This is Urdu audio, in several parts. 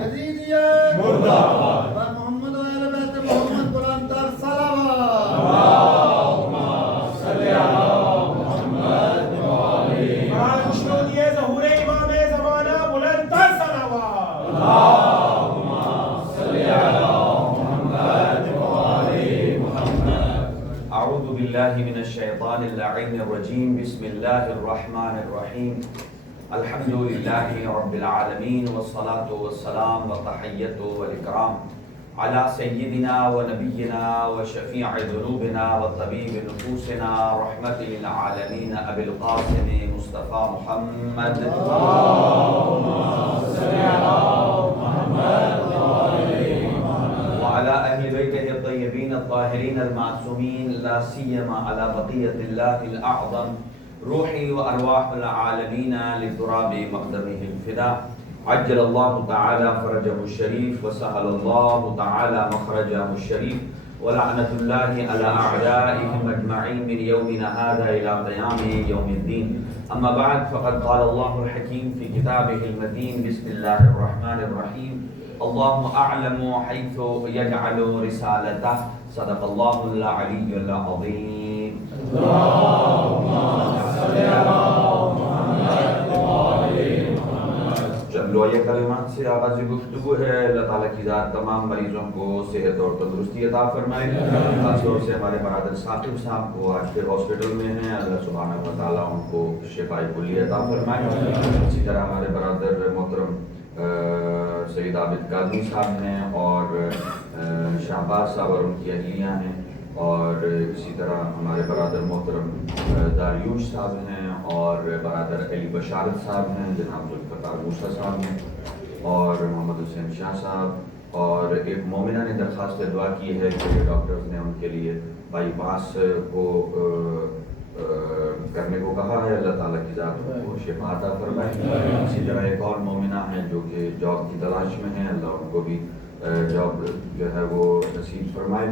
یزیدیت مرد آباد و محمد و اہل بیت محمد بلند تر صلوات. اللهم صل على محمد وآل شنودی ظہور امام زمانہ بلند تر صلوات. اللهم صل على محمد وآل محمد. اعوذ باللہ من الشیطان اللعین الرجیم. بسم اللہ الرحمن الرحیم. الحمد للہ رب العالمین والصلاة والسلام والتحیۃ والاکرام علی سیدنا و نبینا و شفیع ذنوبنا و طبیب نفوسنا رحمت للعالمین ابی القاسم مصطفیٰ محمد. اللهم صل على محمد وآل محمد. وعلى أهل بيته الطيبين الطاهرين المعصومين لا سيما على بقية الله الأعظم روحي وأرواح العالمين لتراب مقدمه الفداء. عجل الله تعالى فرجه الشريف وسهل الله تعالى مخرجه الشريف ولعنة الله على أعدائهم أجمعين من يومنا هذا إلى قيام يوم الدين. أما بعد فقد قال الله الحكيم في كتابه المتين. بسم الله الرحمن الرحيم. الله أعلم حيث يجعل رسالته. صدق الله العلي العظيم. اللهم صل على محمد وآل محمد. چند لوحۂ کلمات سے آغاز گفتگو ہے. اللہ تعالیٰ کی ذات تمام مریضوں کو صحت اور تندرستی عطا فرمائے. خاص طور سے ہمارے برادر ثاقب صاحب کو آج پھر ہاسپٹل میں ہیں. اللہ سبحانہ و تعالیٰ ان کو شفائے کلی عطا فرمائے. اسی طرح ہمارے برادر محترم سید عابد قادری صاحب ہیں اور شہباز صاحب اور ان کی اہلیہ ہیں. اور اسی طرح ہمارے برادر محترم داریوش صاحب ہیں اور برادر علی بشارت صاحب ہیں. جناب ذوالفقار موسیٰ صاحب ہیں اور محمد حسین شاہ صاحب. اور ایک مومنہ نے درخواست دعا کی ہے کہ ڈاکٹرز نے ان کے لیے بائی پاس کو کرنے کو کہا ہے. اللہ تعالیٰ کی ذات کو شفا عطا فرمائے. اسی طرح ایک اور مومنہ ہیں جو کہ جاب کی تلاش میں ہیں. اللہ ان کو بھی جاب جو ہے وہ نصیب فرمائے.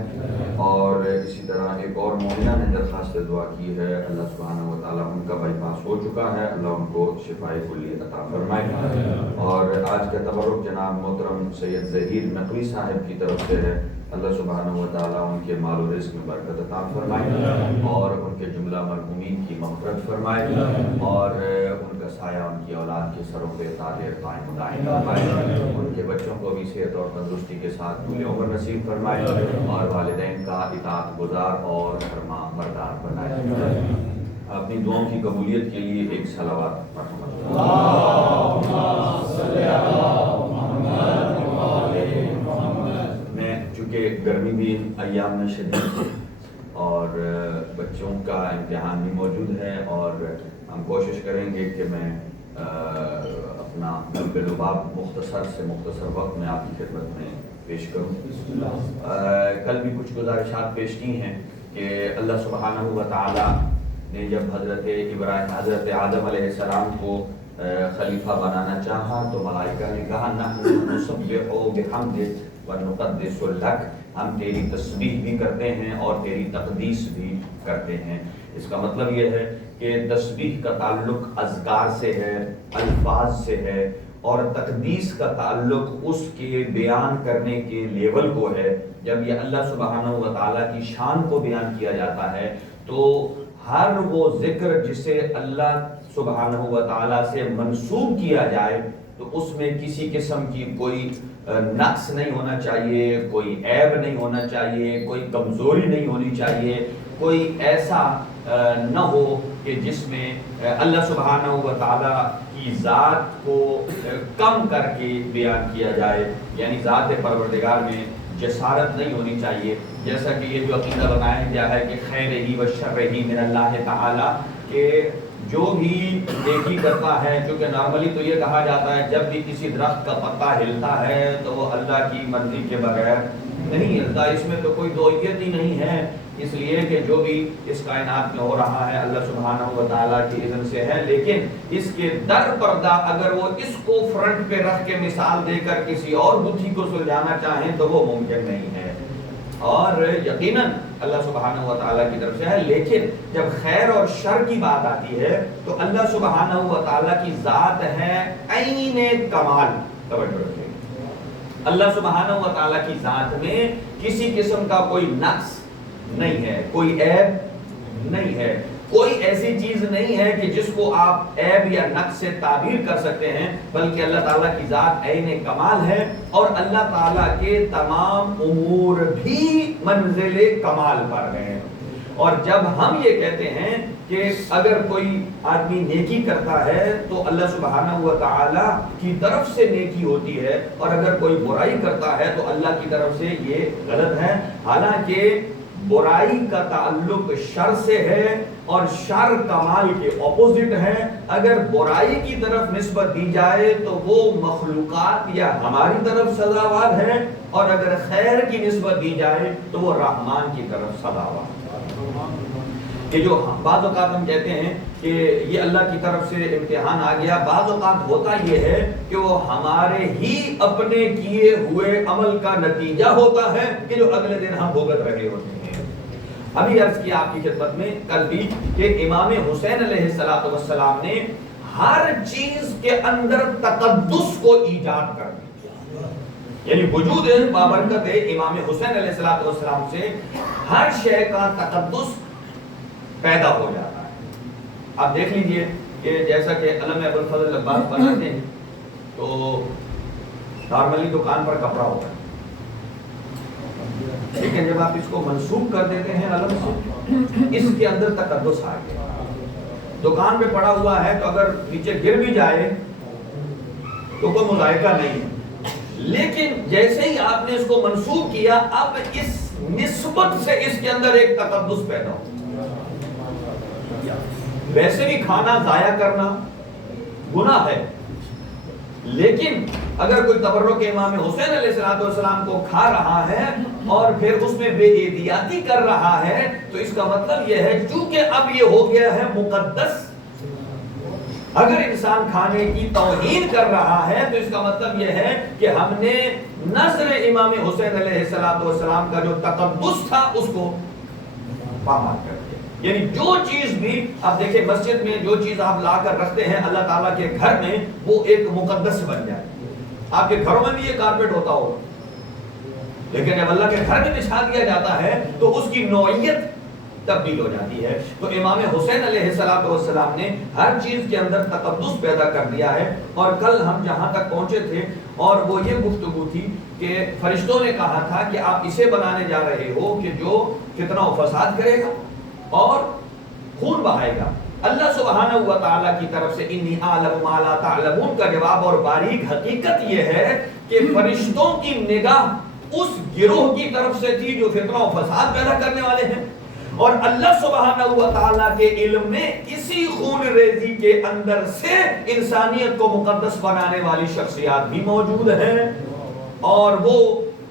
اور اسی طرح ایک اور مومنہ نے درخواست دعا کی ہے. اللہ سبحانہ و تعالیٰ ان کا بائی پاس ہو چکا ہے. اللہ ان کو شفائے کلی عطا فرمائے. اور آج کا تبرک جناب محترم سید ظہیر نقوی صاحب کی طرف سے ہے. اللہ سبحانہ و تعالیٰ ان کے مال و رزق میں برکت عطا فرمائے اور ان کے جملہ مرحومین کی مغفرت فرمائے اور ان کا سایہ ان کی اولاد کے سروں پہ طاہر قائم دائم فرمائے. ان کے بچوں کو بھی صحت اور تندرستی کے ساتھ طول عمر نصیب فرمائے اور والدین کا اطاعت گزار اور فرما بردار بنائے. اپنی دعاؤں کی قبولیت کے لیے ایک صلوات مرحمت. اللهم صل على محمد وآل محمد. میں چونکہ گرمی بھی ایام میں شدید ہے اور بچوں کا امتحان بھی موجود ہے اور ہم کوشش کریں گے کہ میں اپنا نبض لباب مختصر سے مختصر وقت میں آپ کی خدمت میں پیش کروں. کل بھی کچھ گزارشات پیش کی ہیں کہ اللہ سبحانہ و تعالیٰ نے جب حضرت آدم علیہ السلام کو خلیفہ بنانا چاہا تو ملائکہ نے کہا نحن نسبح بحمدک ونقدس لک. ہم تیری تسبیح بھی کرتے ہیں اور تیری تقدیس بھی کرتے ہیں. اس کا مطلب یہ ہے کہ تسبیح کا تعلق اذکار سے ہے, الفاظ سے ہے, اور تقدیس کا تعلق اس کے بیان کرنے کے لیول کو ہے. جب یہ اللہ سبحانہ و تعالیٰ کی شان کو بیان کیا جاتا ہے تو ہر وہ ذکر جسے اللہ سبحانہ و تعالیٰ سے منسوب کیا جائے تو اس میں کسی قسم کی کوئی نقص نہیں ہونا چاہیے, کوئی عیب نہیں ہونا چاہیے, کوئی کمزوری نہیں ہونی چاہیے, کوئی ایسا نہ ہو کہ جس میں اللہ سبحانہ و تعالیٰ کی ذات کو کم کر کے بیان کیا جائے. یعنی ذات پروردگار میں جسارت نہیں ہونی چاہیے. جیسا کہ یہ جو عقیدہ بنایا گیا ہے کہ خیر ہی و شر ہی من اللہ تعالیٰ, کہ جو بھی نیکی کرتا ہے, کیونکہ نارملی تو یہ کہا جاتا ہے جب بھی کسی درخت کا پتا ہلتا ہے تو وہ اللہ کی مرضی کے بغیر نہیں ہلتا. اس میں تو کوئی دوئیت ہی نہیں ہے, اس لیے کہ جو بھی اس کائنات میں ہو رہا ہے اللہ سبحانہ و تعالیٰ کی اذن سے ہے. لیکن اس کے در پردہ اگر وہ اس کو فرنٹ پہ رکھ کے مثال دے کر کسی اور بدھی کو سلجھانا چاہیں تو وہ ممکن نہیں ہے. اور یقیناً اللہ سبحانہ و تعالیٰ کی طرف سے ہے. لیکن جب خیر اور شر کی بات آتی ہے تو اللہ سبحانہ و تعالیٰ کی ذات ہے عین کمال. توجہ رکھیں, اللہ سبحانہ و تعالیٰ کی ذات میں کسی قسم کا کوئی نقص نہیں ہے، کوئی عیب نہیں ہے، کوئی ایسی چیز نہیں ہے کہ جس کو آپ عیب یا نقص سے تعبیر کر سکتے ہیں، بلکہ اللہ تعالیٰ کی ذات عین کمال ہے، اور اللہ تعالیٰ کے تمام امور بھی منزل کمال پر ہیں۔ اور جب ہم یہ کہتے ہیں کہ اگر کوئی آدمی نیکی کرتا ہے تو اللہ سبحانہ و تعالیٰ کی طرف سے نیکی ہوتی ہے، اور اگر کوئی برائی کرتا ہے تو اللہ کی طرف سے یہ غلط ہے، حالانکہ برائی کا تعلق شر سے ہے اور شر کمال کے اپوزٹ ہے۔ اگر برائی کی طرف نسبت دی جائے تو وہ مخلوقات یا ہماری طرف سزاوار ہے، اور اگر خیر کی نسبت دی جائے تو وہ رحمان کی طرف سزاوار ہے۔ کہ جو بعض اوقات ہم کہتے ہیں کہ یہ اللہ کی طرف سے امتحان آ گیا، بعض اوقات ہوتا یہ ہے کہ وہ ہمارے ہی اپنے کیے ہوئے عمل کا نتیجہ ہوتا ہے کہ جو اگلے دن ہم بھگت رہے ہوتے ہیں۔ ابھی عرض کیا آپ کی خدمت میں کل بھی کہ امام حسین علیہ السلام نے ہر چیز کے اندر تقدس کو ایجاد کر دیا، یعنی وجود بابرکت امام حسین علیہ السلام سے ہر شے کا تقدس پیدا ہو جاتا ہے۔ آپ دیکھ لیجئے کہ جیسا کہ علم ابوالفضل عباس بناتے ہیں تو نارملی دکان پر کپڑا ہوتا ہے، لیکن جب آپ اس کو منسوب کر دیتے ہیں علم سے، اس کے اندر تقدس آ گیا۔ دکان پہ پڑا ہوا ہے تو اگر نیچے گر بھی جائے تو کوئی مذائقہ نہیں ہے، لیکن جیسے ہی آپ نے اس کو منسوب کیا، اب اس نسبت سے اس کے اندر ایک تقدس پیدا ہو۔ ویسے بھی کھانا ضائع کرنا گناہ ہے، لیکن اگر کوئی تبرک امام حسین علیہ السلام کو کھا رہا ہے اور پھر اس میں بے احتیاطی کر رہا ہے تو اس کا مطلب یہ ہے چونکہ اب یہ ہو گیا ہے مقدس۔ اگر انسان کھانے کی توہین کر رہا ہے تو اس کا مطلب یہ ہے کہ ہم نے نظر امام حسین علیہ السلام کا جو تقدس تھا اس کو پامال کر دیا۔ یعنی جو چیز بھی آپ دیکھیں مسجد میں جو چیز آپ لا کر رکھتے ہیں اللہ تعالیٰ کے گھر میں، وہ ایک مقدس بن جائے۔ آپ کے گھروں میں بھی یہ کارپیٹ ہوتا ہوگا، لیکن جب اللہ کے گھر میں بچھا دیا جاتا ہے تو اس کی نوعیت تبدیل ہو جاتی ہے۔ تو امام حسین علیہ السلام نے ہر چیز کے اندر تقدس پیدا کر دیا ہے۔ اور کل ہم جہاں تک پہنچے تھے اور وہ یہ گفتگو تھی کہ فرشتوں نے کہا تھا کہ آپ اسے بنانے جا رہے ہو کہ جو فتنہ و فساد کرے گا اور خون بہائے گا۔ اللہ سبحانہ و تعالیٰ کی طرف سے انی اعلم ما لا تعلمون کا جواب اور باریک حقیقت یہ ہے کہ فرشتوں کی نگاہ اس گروہ کی طرف سے تھی جو فتنہ و فساد پیدا کرنے والے ہیں، اور اللہ سبحانہ و تعالیٰ کے علم میں اسی خون ریزی کے اندر سے انسانیت کو مقدس بنانے والی شخصیات بھی موجود ہیں، اور وہ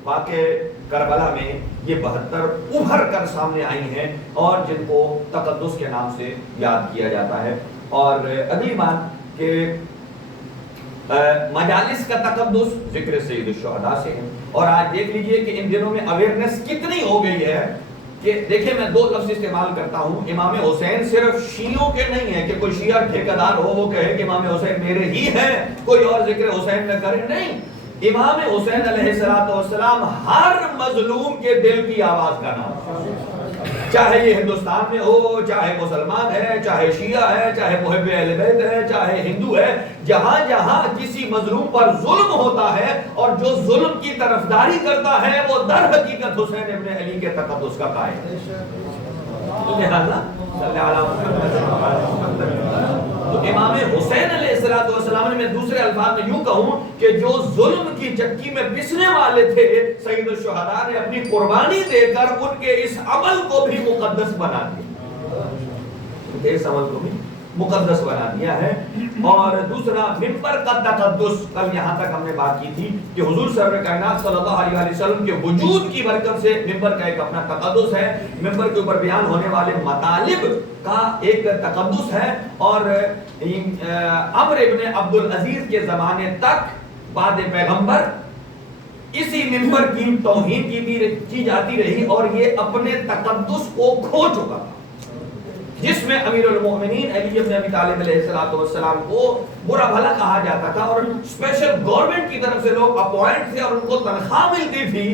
واقع کربلا میں یہ 72 ابھر کر سامنے آئی ہیں اور جن کو تقدس کے نام سے یاد کیا جاتا ہے۔ اور اگلی بات کہ مجالس کا تقدس ذکر سید الشہداء سے ہے، اور آج دیکھ لیجئے کہ ان دنوں میں اویئرنس کتنی ہو گئی ہے کہ دیکھیں میں دو لفظ استعمال کرتا ہوں، امام حسین صرف شیعوں کے نہیں ہے کہ کوئی شیعہ ٹھیکیدار ہو وہ کہے کہ امام حسین میرے ہی ہیں، کوئی اور ذکر حسین نہ کرے، نہیں، امام حسین علیہ السلام ہر مظلوم کے دل کی آواز کا نام، چاہے یہ ہندوستان میں ہو، چاہے مسلمان ہے، چاہے شیعہ ہے، چاہے محب اہل بیت ہے، چاہے ہندو ہے، جہاں جہاں کسی مظلوم پر ظلم ہوتا ہے اور جو ظلم کی طرفداری کرتا ہے وہ در حقیقت حسین ابن علی کے تقدس کا قائل ہے۔ لہذا صلی اللہ علیہ وسلم تو امام حسین علیہ السلام نے، میں دوسرے الفاظ میں یوں کہوں کہ جو ظلم کی چکی میں پسنے والے تھے، سید الشہداء نے اپنی قربانی دے کر ان کے اس عمل کو بھی مقدس بنا دیا، اس عمل کو بھی مقدس بنا دیا ہے۔ اور دوسرا ممبر کا تقدس، کل یہاں تک ہم نے بات کی تھی کہ حضور سرور کائنات صلی اللہ علیہ وسلم کے وجود کی برکت سے ممبر کا ایک اپنا تقدس ہے، ممبر کے اوپر بیان ہونے والے مطالب کا ایک تقدس ہے، اور عمر ابن عبدالعزیز کے زمانے تک بعد پیغمبر اسی ممبر کی توہین کی جاتی رہی اور یہ اپنے تقدس کو کھو چکا تھا۔ جس میں امیر المومنین علی ابن ابی طالب علیہ السلام کو برا بھلا کہا جاتا تھا اور اسپیشل گورنمنٹ کی طرف سے لوگ اپوائنٹ تھے اور ان کو تنخواہ ملتی تھی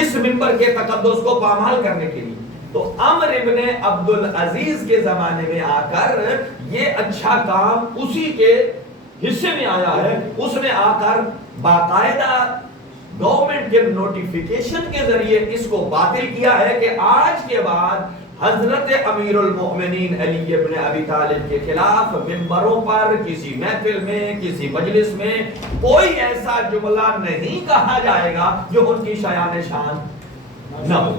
اس منبر کے تقدس کو پامال کرنے کے لیے. تو عمر ابن عبد العزیز کے زمانے میں آ کر یہ اچھا کام اسی کے حصے میں آیا ہے. اس نے آ کر باقاعدہ گورنمنٹ کے نوٹیفیکیشن کے ذریعے اس کو باطل کیا ہے کہ آج کے بعد حضرت امیر المؤمنین علی ابن ابی طالب کے خلاف منبروں پر کسی محفل میں کسی مجلس میں کوئی ایسا جملہ نہیں کہا جائے گا جو ان کی شایان شان نہ ہو.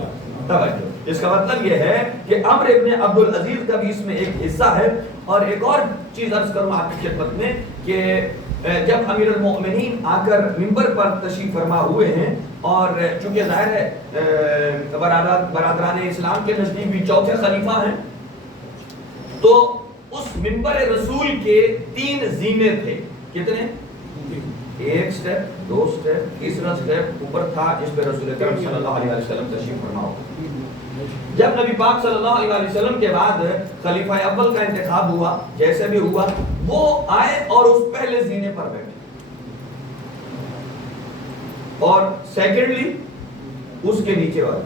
توجہ, اس کا مطلب یہ ہے کہ عمر ابن عبد العزیز کا بھی اس میں ایک حصہ ہے. اور ایک اور چیز عرض کروں آپ کی خدمت میں کہ جب امیر المؤمنین آ کر منبر پر تشریف فرما ہوئے ہیں اور چونکہ ظاہر ہے برادران اسلام کے نزدیک بھی چوتھے خلیفہ ہیں, تو اس منبر رسول کے 3 زینے تھے. کتنے؟ ایک سٹیپ, 2 سٹیپ, تیسرا سٹیپ اوپر تھا جس پہ رسول اکرم صلی اللہ علیہ وسلم تشریف فرما ہو. جب نبی پاک صلی اللہ علیہ وسلم کے بعد خلیفہ اول کا انتخاب ہوا, جیسے بھی ہوا, وہ آئے اور اس پہلے زینے پر بیٹھے, اور سیکنڈلی اس کے نیچے والے,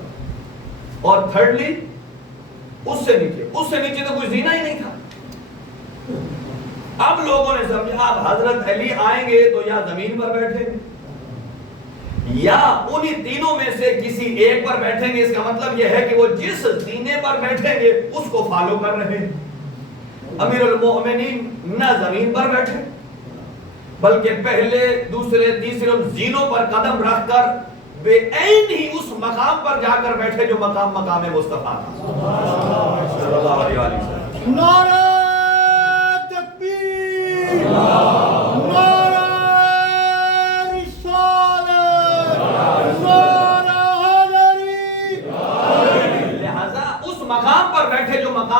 اور تھرڈلی اس سے نیچے تو کوئی زینہ ہی نہیں تھا. اب لوگوں نے سمجھا اب حضرت علی آئیں گے تو یا زمین پر بیٹھیں گے یا انہی تینوں میں سے کسی ایک پر بیٹھیں گے. اس کا مطلب یہ ہے کہ وہ جس زینے پر بیٹھیں گے اس کو فالو کر رہے ہیں. امیر المؤمنین نہ زمین پر بیٹھے بلکہ پہلے دوسرے تیسرے زینوں پر قدم رکھ کر بے عین ہی اس مقام پر جا کر بیٹھے جو مقام مصطفیٰ تھا صلی اللہ علیہ وسلم. نعرہ تکبیر, نعرہ رسالت, نعرہ حیدری. لہذا اس مقام پر بیٹھے جو مقام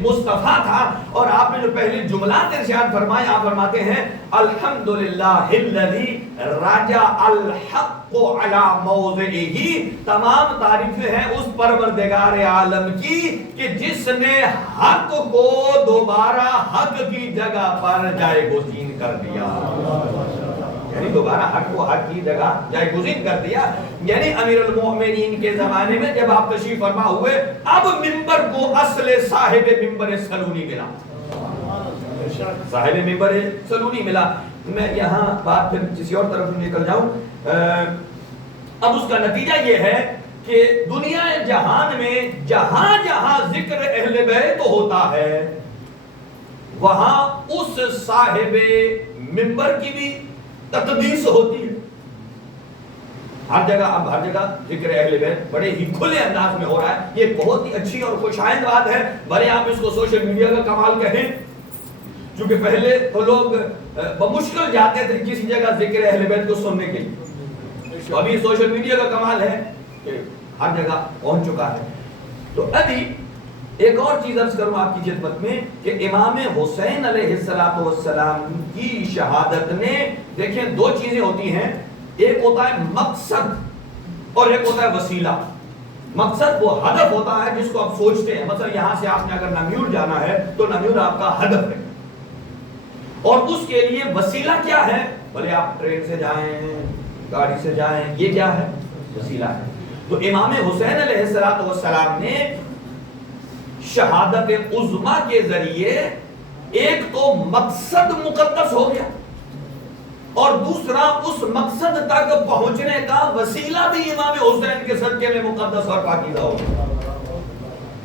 مصطفیٰ تھا. اور آپ نے جو پہلے جملات ارشاد فرمائے, آپ فرماتے ہیں الحمدللہ الذی رجع الحق علی موضعہ. تمام تعریفیں ہیں اس پروردگار عالم کی کہ جس نے حق کو دوبارہ حق کی جگہ پر جائے گزین کر دیا. یعنی دوبارہ حق کو حق کی جگہ جائے گزین کر دیا. یعنی امیر المؤمنین کے زمانے میں جب آپ تشریف فرما ہوئے, اب منبر کو اصل صاحب منبر سلونی ملا. صاحب منبر سلونی ملا. میں یہاں بات پھر کسی اور طرف نکل جاؤں. اب اس کا نتیجہ یہ ہے کہ دنیا جہان میں جہاں جہاں ذکر اہل بیت ہوتا ہے وہاں اس صاحب منبر کی بھی تقدیس ہوتی ہے. ہر جگہ ذکر اہل بیت بڑے ہی کھلے انداز میں ہو رہا ہے. یہ بہت ہی اچھی اور خوشائند بات ہے. بھلے آپ اس کو سوشل میڈیا کا کمال کہیں, کیونکہ پہلے تو لوگ بمشکل جاتے تھے کسی جگہ ذکر اہل بیت کو سننے کے لیے. تو ابھی سوشل میڈیا کا کمال ہے کہ ہر جگہ پہنچ چکا ہے. تو ابھی ایک اور چیز عرض کروں آپ کی خدمت میں کہ امام حسین علیہ السلام کی شہادت نے, دیکھیں 2 چیزیں ہوتی ہیں, ایک ہوتا ہے مقصد اور ایک ہوتا ہے وسیلہ. مقصد وہ ہدف ہوتا ہے جس کو آپ سوچتے ہیں. مثلا یہاں سے آپ نے اگر نمیور جانا ہے تو نمیور آپ کا ہدف ہے, اور اس کے لیے وسیلہ کیا ہے, بھلے آپ ٹرین سے جائیں گاڑی سے جائیں, یہ کیا ہے, وسیلہ ہے. تو امام حسین علیہ السلام نے شہادت عظمی کے ذریعے ایک تو مقصد مقدس ہو گیا اور دوسرا اس مقصد تک پہنچنے کا وسیلہ بھی امام حسین کے صدقے میں مقدس اور پاکیزہ ہو گیا.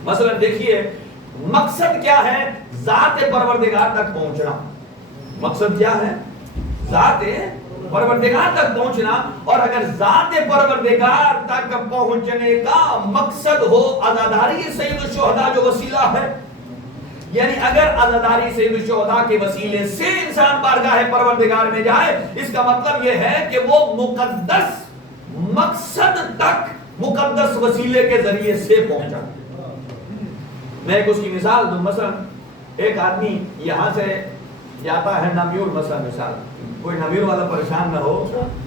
مثلا دیکھیے مقصد کیا ہے, ذات پروردگار تک پہنچنا. مقصد کیا ہے, ذات پروردگار تک پہنچنا. اور اگر ذات پروردگار تک پہنچنے کا مقصد ہو عزاداری سید الشہداء جو وسیلہ ہے, یعنی اگر عزاداری سید الشہداء کے وسیلے سے انسان بارگاہ پروردگار میں جائے, اس کا مطلب یہ ہے کہ وہ مقدس مقصد تک مقدس وسیلے کے ذریعے سے پہنچا. میں ایک اس کی مثال دوں. مثلا ایک آدمی یہاں سے جاتا ہے نمیور, مثال کوئی نمیور والا پریشان نہ ہو,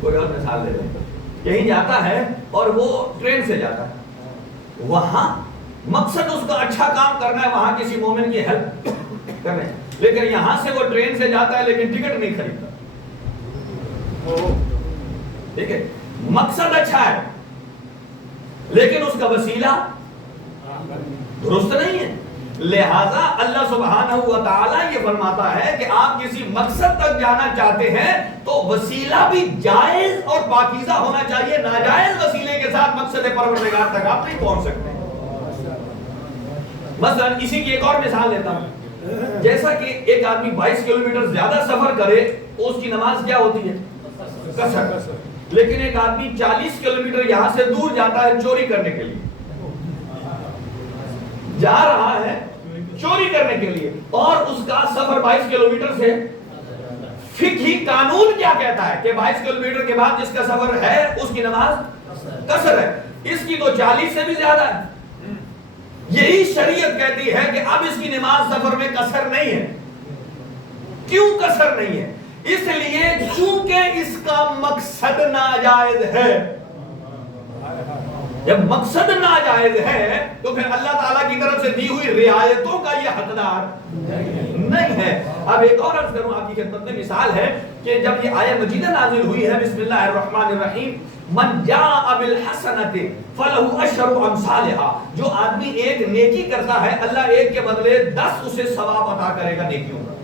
کوئی اور مثال لے لیں. کہیں جاتا ہے اور وہ ٹرین سے جاتا ہے, وہاں مقصد اس کا اچھا کام کرنا ہے، وہاں کسی مومن کی ہیلپ کرنا ہے، لیکن یہاں سے وہ ٹرین سے جاتا ہے لیکن ٹکٹ نہیں خریدتا، ٹھیک ہے، مقصد اچھا ہے لیکن اس کا وسیلہ درست نہیں ہے۔ لہذا اللہ سبحانہ و تعالی یہ فرماتا ہے کہ آپ کسی مقصد تک جانا چاہتے ہیں تو وسیلہ بھی جائز اور پاکیزہ ہونا چاہیے، ناجائز وسیلے کے ساتھ مقصد پروردگار تک آپ نہیں پہنچ سکتے۔ مثلا اسی کی ایک اور مثال دیتا ہوں، جیسا کہ ایک آدمی 22 کلومیٹر زیادہ سفر کرے تو اس کی نماز کیا ہوتی ہے؟ قصر۔ لیکن ایک آدمی 40 کلومیٹر یہاں سے دور جاتا ہے چوری کرنے کے لیے، جا رہا ہے چوری کرنے کے لیے، اور اس کا سفر 22 کلومیٹر سے، فقہی قانون کیا کہتا ہے کہ 22 کلومیٹر کے بعد جس کا سفر ہے اس کی نماز قصر ہے، اس کی تو 40 سے بھی زیادہ ہے۔ یہی شریعت کہتی ہے کہ اب اس کی نماز سفر میں قصر نہیں ہے۔ کیوں قصر نہیں ہے؟ اس لیے چونکہ اس کا مقصد ناجائز ہے۔ جب مقصد ناجائز ہے تو پھر اللہ تعالیٰ کی طرف سے دی ہوئی رعایتوں کا یہ حقدار نہیں ہے۔ اب ایک اور عرض کروں آپ کی خدمت میں، مثال ہے کہ جب یہ آیہ مجیدہ نازل ہوئی ہے، بسم اللہ الرحمن الرحیم، من جاء بالحسنۃ فلہ عشر امثالھا، جو آدمی ایک نیکی کرتا ہے اللہ ایک کے بدلے 10 اسے ثواب عطا کرے گا نیکیوں کا۔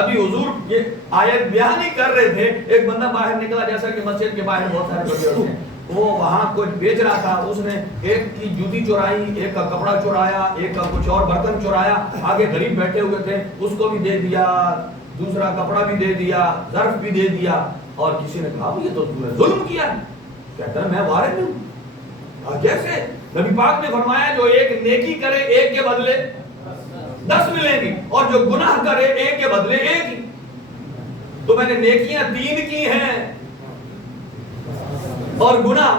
ابھی حضور یہ آیت بیان ہی کر رہے تھے، ایک بندہ باہر نکلا، جیسا کہ مسجد کے باہر بہت سارے بندے ہوتے ہیں، وہ وہاں کچھ بیچ رہا تھا، اس نے ایک کی جوتی چورائی، ایک کا کپڑا چورایا، ایک کا کچھ اور برتن چورایا، آگے غریب بیٹھے ہوئے تھے اس کو بھی دے دیا، دوسرا کپڑا بھی دے دیا، ظرف بھی دے دیا، اور کسی نے کہا یہ تو تم نے ظلم کیا ہے، کہتا ہے میں وارث ہوں۔ کیسے؟ نبی پاک نے فرمایا جو ایک نیکی کرے ایک کے بدلے 10 ملیں گی، اور جو گناہ کرے ایک کے بدلے 1 ہی۔ تو میں نے نیکیاں 3 کی ہیں اور گناہ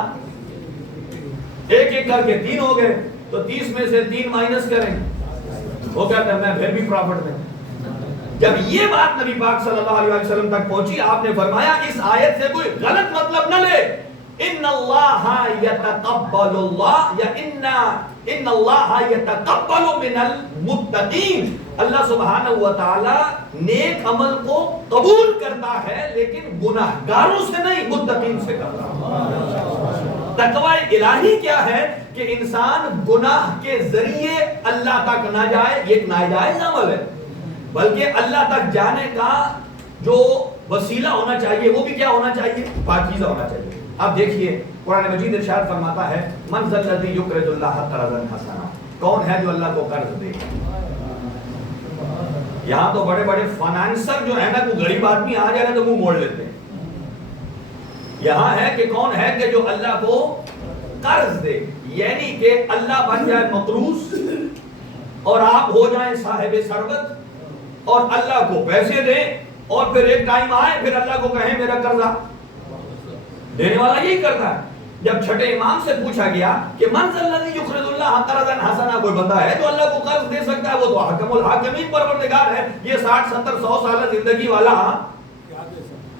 1 کر کے 3 ہو گئے، تو 30 میں سے 3 مائنس کریں، وہ کہتا ہے میں پھر بھی پرافٹ میں۔ جب یہ بات نبی پاک صلی اللہ علیہ وسلم تک پہنچی، آپ نے فرمایا اس آیت سے کوئی غلط مطلب نہ لے، ان اللہ یتقبل اللہ یا ان اللہ یتقبل من المتقین، اللہ سبحانہ و تعالی نیک عمل کو قبول کرتا ہے لیکن گناہگاروں سے نہیں، متقین سے کرتا ہے۔ تقوی الہی کیا ہے کہ انسان گناہ کے ذریعے اللہ تک نہ جائے، یہ ایک ناجائز عمل ہے، بلکہ اللہ تک جانے کا جو وسیلہ ہونا چاہیے وہ بھی کیا ہونا چاہیے؟ پاکیزہ ہونا چاہیے۔ اب دیکھیے قرآن مجید ارشاد فرماتا ہے من ذا الذی یقرض اللہ قرضا حسنا، کون ہے جو اللہ کو قرض دے؟ یہاں تو بڑے بڑے فائنانسر جو ہے نا، کوئی غریب آدمی آ جائے نا تو منہ موڑ لیتے ہیں۔ یہاں ہے کہ کون ہے کہ جو اللہ کو قرض دے، یعنی کہ اللہ بن جائے مقروض اور آپ ہو جائیں صاحب ثروت، اور اللہ کو پیسے دیں، اور پھر ایک ٹائم آئے پھر اللہ کو کہیں میرا قرضہ دینے والا یہی کرتا ہے۔ جب چھٹے امام سے پوچھا گیا کہ من ذا الذی یقرض اللہ قرضا حسنا، کوئی بندہ ہے جو اللہ کو قرض دے سکتا ہے؟ وہ تو حکم الحاکمین پروردگار ہے، یہ 60 70 100 سالہ زندگی والا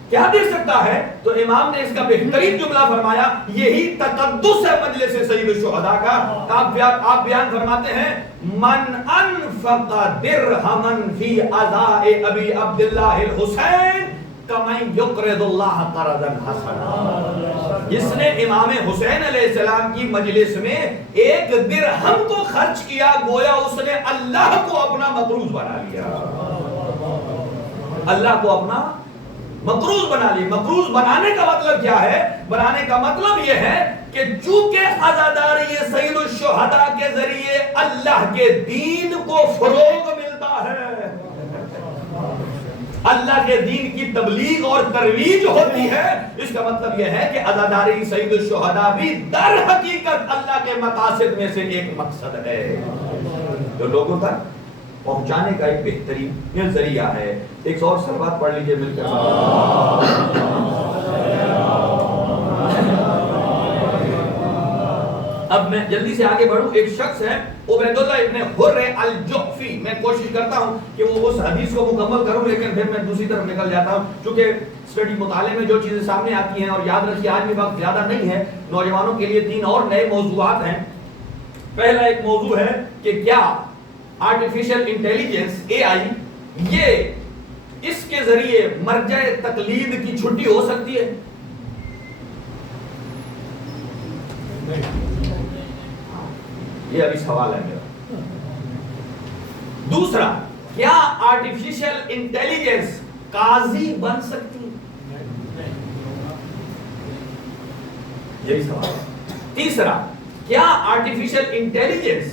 کیا دے سکتا ہے؟ تو امام نے اس کا بہترین جملہ فرمایا، یہی تقدس ہے مجلس سید الشہداء کا۔ آپ بیان فرماتے ہیں من انفق درہما فی عزاء ابی عبداللہ الحسین کمن یقرض اللہ قرضا حسنا، جس نے امام حسین علیہ السلام کی مجلس میں 1 درہم کو خرچ کیا، گویا اس نے اللہ کو اپنا مقروض بنا لیا، اللہ کو اپنا مقروض بنا لی۔ مقروض بنانے کا مطلب کیا ہے؟ بنانے کا مطلب یہ ہے کہ چونکہ عزاداری سید الشہداء کے ذریعے اللہ کے دین کو فروغ ملتا ہے، اللہ کے دین کی تبلیغ اور ترویج ہوتی ہے، اس کا مطلب یہ ہے کہ عزاداری سید الشہداء بھی در حقیقت اللہ کے مقاصد میں سے ایک مقصد ہے جو لوگوں تک پہنچانے کا ایک بہترین یہ ذریعہ ہے۔ ایک اور سلوات پڑھ لیجئے مل کر۔ اب میں جلدی سے آگے بڑھوں۔ ایک شخص ہے عبیداللہ ابن حر الجحفی، میں کوشش کرتا ہوں کہ وہ اس حدیث کو مکمل کروں لیکن پھر میں دوسری طرف نکل جاتا ہوں، چونکہ اسٹڈی مطالعے میں جو چیزیں سامنے آتی ہیں، اور یاد رکھیے آج بھی وقت زیادہ نہیں ہے، نوجوانوں کے لیے 3 اور نئے موضوعات ہیں پہلا ایک موضوع ہے کہ کیا آرٹیفیشل انٹیلیجنس AI یہ اس کے ذریعے مرجع تقلید کی چھٹی ہو سکتی ہے؟ یہ ابھی سوال ہے میرا. دوسرا، کیا آرٹیفیشل انٹیلیجنس قاضی بن سکتی ہے؟ یہی سوال ہے. تیسرا، کیا آرٹیفیشل انٹیلیجنس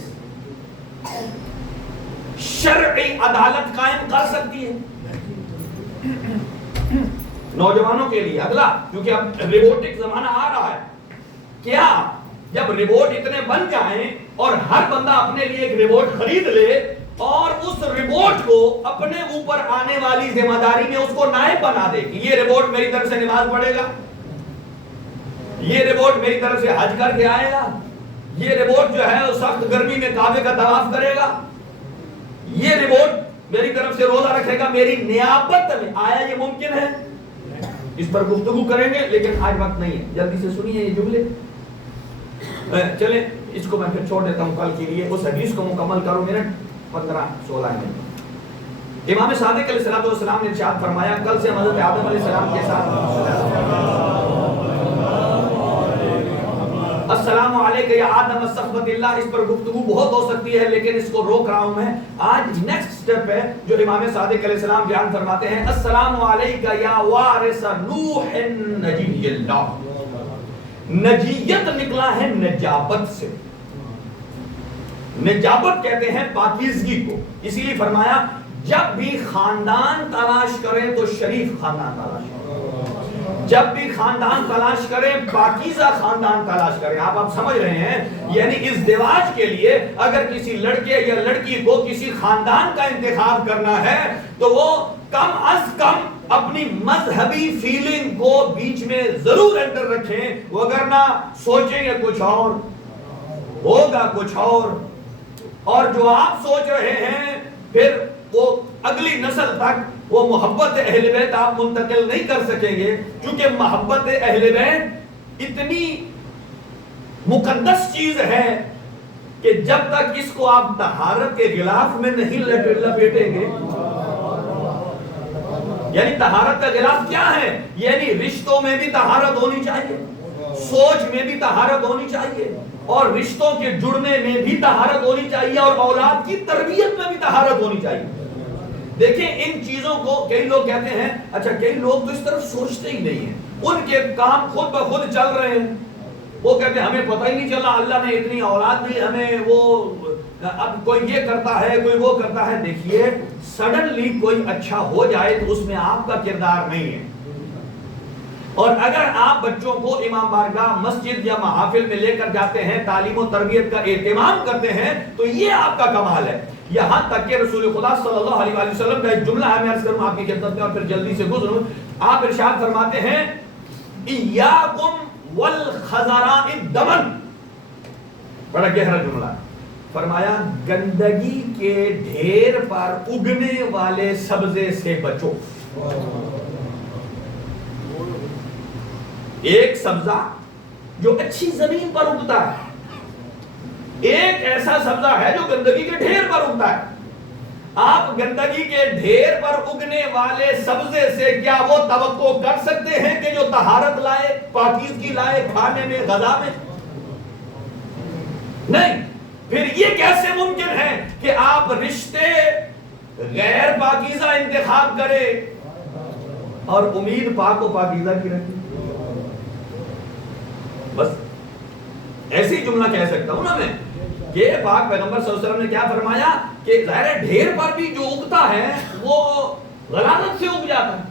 شرعی عدالت قائم کر سکتی ہے؟ نوجوانوں کے لیے اگلا، کیونکہ اب روبوٹک زمانہ آ رہا ہے. کیا جب روبوٹ اتنے بن جائیں اور ہر بندہ اپنے لیے ایک روبوٹ خرید لے اور اس روبوٹ کو اپنے اوپر آنے والی ذمہ داری میں اس کو نائب بنا دے کہ یہ روبوٹ میری طرف سے نماز پڑھے گا، یہ روبوٹ میری طرف سے حج کر کے آئے گا، یہ روبوٹ جو ہے سخت گرمی میں کعبے کا طواف کرے گا، یہ روبوٹ میری طرف سے روزہ رکھے گا میری نیابت میں، آیا یہ ممکن ہے؟ اس پر گفتگو کریں گے، لیکن آج وقت نہیں ہے. جلدی سے سنیے یہ جملے. چلیں اس کو میں پھر چھوڑ دیتا ہوں کل کے لیے. اس حدیث کو مکمل کرو، منٹ 15-16 منٹ. امام صادق علیہ السلام نے ارشاد فرمایا کل سے حضرت آدم علیہ السلام کے ساتھ السلام علیکم یا آدم استغفر اللہ، اس پر گفتگو بہت ہو سکتی ہے لیکن اس کو روک رہا ہوں میں. آج نیکسٹ سٹیپ ہے جو امام صادق علیہ السلام بیان فرماتے ہیں، السلام علیکم یا وارث نوح نجی اللہ. نجیت نکلا ہے نجابت سے. نجابت کہتے ہیں پاکیزگی کو، اسی لیے فرمایا جب بھی خاندان تلاش کریں تو شریف خاندان تلاش کریں، جب بھی خاندان تلاش کریں پاکیزہ خاندان تلاش کریں. آپ سمجھ رہے ہیں؟ یعنی ازدواج کے لیے اگر کسی لڑکے یا لڑکی کو کسی خاندان کا انتخاب کرنا ہے تو وہ کم از کم اپنی مذہبی فیلنگ کو بیچ میں ضرور انٹر رکھیں، وگرنہ سوچیں گے کچھ اور ہوگا کچھ اور جو آپ سوچ رہے ہیں پھر وہ اگلی نسل تک وہ محبت اہل بیت آپ منتقل نہیں کر سکیں گے، کیونکہ محبت اہل بیت اتنی مقدس چیز ہے کہ جب تک اس کو آپ طہارت کے غلاف میں نہیں لپیٹیں گے. یعنی طہارت کا غلاف کیا ہے؟ یعنی رشتوں میں بھی طہارت ہونی چاہیے، سوچ میں بھی طہارت ہونی چاہیے، اور رشتوں کے جڑنے میں بھی طہارت ہونی چاہیے، اور اولاد کی تربیت میں بھی طہارت ہونی چاہیے. دیکھیں ان چیزوں کو کئی لوگ کہتے ہیں، اچھا کئی لوگ تو اس طرف سوچتے ہی نہیں ہیں، ان کے کام خود بخود چل رہے ہیں. وہ کہتے ہیں ہمیں پتہ ہی نہیں چلا، اللہ نے اتنی اولاد دی ہمیں، وہ اب کوئی یہ کرتا ہے کوئی وہ کرتا ہے. دیکھیے سڈنلی کوئی اچھا ہو جائے تو اس میں آپ کا کردار نہیں ہے، اور اگر آپ بچوں کو امام بارگاہ مسجد یا محافل میں لے کر جاتے ہیں، تعلیم و تربیت کا اہتمام کرتے ہیں تو یہ آپ کا کمال ہے. یہاں تک کہ رسول خدا صلی اللہ علیہ وآلہ وسلم کا ایک جملہ ہے، میں عرض کروں آپ کی خدمت میں اور پھر جلدی سے گزروں. آپ ارشاد فرماتے ہیں ایاکم والخزراء الدمن، بڑا گہرا جملہ ہے. فرمایا گندگی کے ڈھیر پر اگنے والے سبزے سے بچو. ایک سبزہ جو اچھی زمین پر اگتا ہے، ایک ایسا سبزہ ہے جو گندگی کے ڈھیر پر اگتا ہے. آپ گندگی کے ڈھیر پر اگنے والے سبزے سے کیا وہ توقع کر سکتے ہیں کہ جو طہارت لائے، پاکیزگی لائے کھانے میں، غذا میں؟ نہیں. پھر یہ کیسے ممکن ہے کہ آپ رشتے غیر پاکیزہ انتخاب کریں اور امید پاک و پاکیزہ کی رکھیں؟ بس ایسی جملہ کہہ سکتا ہوں نا میں کہ پاک پیغمبر صلی اللہ علیہ وسلم نے کیا فرمایا کہ ظاہر ڈھیر پر بھی جو اگتا ہے وہ غلاظت سے اگ جاتا ہے،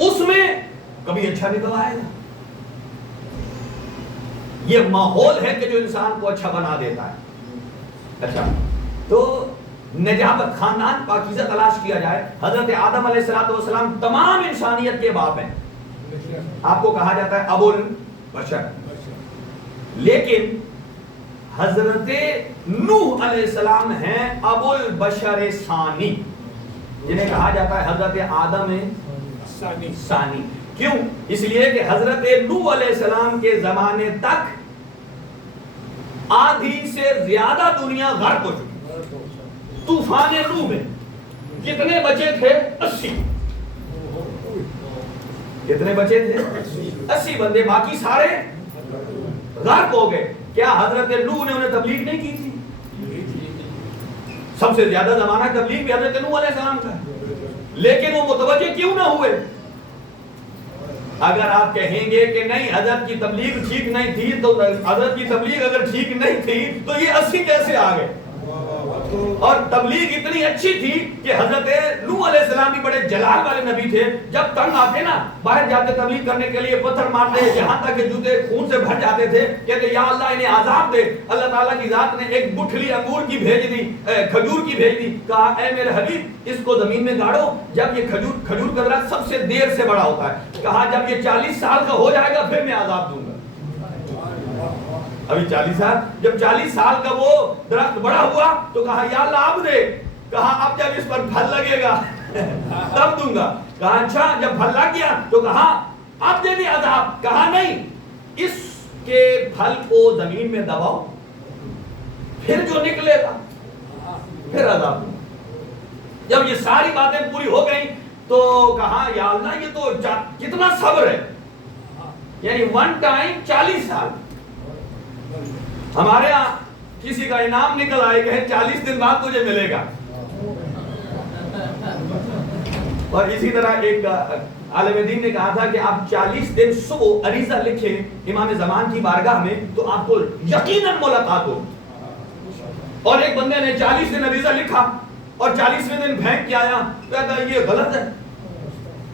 اس میں کبھی اچھا نکل آئے گا. یہ ماحول ہے کہ جو انسان کو اچھا بنا دیتا ہے. اچھا تو نجابت، خاندان پاکیزہ تلاش کیا جائے. حضرت آدم علیہ السلام تمام انسانیت کے باپ ہیں، آپ کو کہا جاتا ہے ابو البشر، لیکن حضرت نوح علیہ السلام ہیں ابو البشر ثانی، جنہیں کہا جاتا ہے حضرت آدم ثانی. کیوں؟ اس لیے کہ حضرت نوح علیہ السلام کے زمانے تک آدھی سے زیادہ دنیا غرق ہو چکی. طوفان نوح میں کتنے بچے تھے؟ 80. کتنے بچے تھے؟ 80 بندے، باقی سارے غرق ہو گئے. کیا حضرت نوح نے انہیں تبلیغ نہیں کی تھی؟ سب سے زیادہ زمانہ تبلیغ بھی حضرت نوح علیہ السلام کا، لیکن وہ متوجہ کیوں نہ ہوئے؟ اگر آپ کہیں گے کہ نہیں حضرت کی تبلیغ ٹھیک نہیں تھی، تو حضرت کی تبلیغ اگر ٹھیک نہیں تھی تو یہ 80 کیسے آ گئے؟ اور تبلیغ اتنی اچھی تھی کہ حضرت نوح علیہ السلام بھی بڑے جلال والے نبی تھے. جب تنگ آتے نا، باہر جاتے تبلیغ کرنے کے لیے، پتھر مارتے یہاں تک کہ جوتے خون سے بھر جاتے تھے. کہتے یا اللہ انہیں عذاب دے. اللہ تعالیٰ کی ذات نے ایک گٹھلی انگور کی بھیج دی، کھجور کی بھیج دی. کہا اے میرے حبیب اس کو زمین میں گاڑو. جب یہ کھجور کا درخت سب سے دیر سے بڑا ہوتا ہے، کہا جب یہ 40 سال کا ہو جائے گا پھر میں عذاب دوں گا. ابھی 40 سال، جب 40 سال کا وہ درخت بڑا ہوا تو کہا یا اللہ اب دے. کہا اب جب اس پر پھل لگے گا تب دوں گا. کہا اچھا جب پھل لگ گیا تو کہا اب دے دی عذاب. کہا نہیں، اس کے پھل کو زمین میں دباؤ، پھر جو نکلے گا پھر عذاب دوں. جب یہ ساری باتیں پوری ہو گئیں تو کہا یا اللہ یہ تو کتنا صبر ہے، یعنی ون ٹائم 40 سال. ہمارے ہاں کسی کا انعام نکل آئے کہ 40 دن بعد تجھے ملے گا. اور اسی طرح ایک عالم دین نے کہا تھا کہ آپ 40 دن صبح عریضہ لکھیں امام زمان کی بارگاہ میں تو آپ کو یقیناً ملاقات ہو. اور ایک بندے نے 40 دن عریضہ لکھا اور 40ویں دن پھینک کے آیا، کہتا ہے یہ غلط ہے.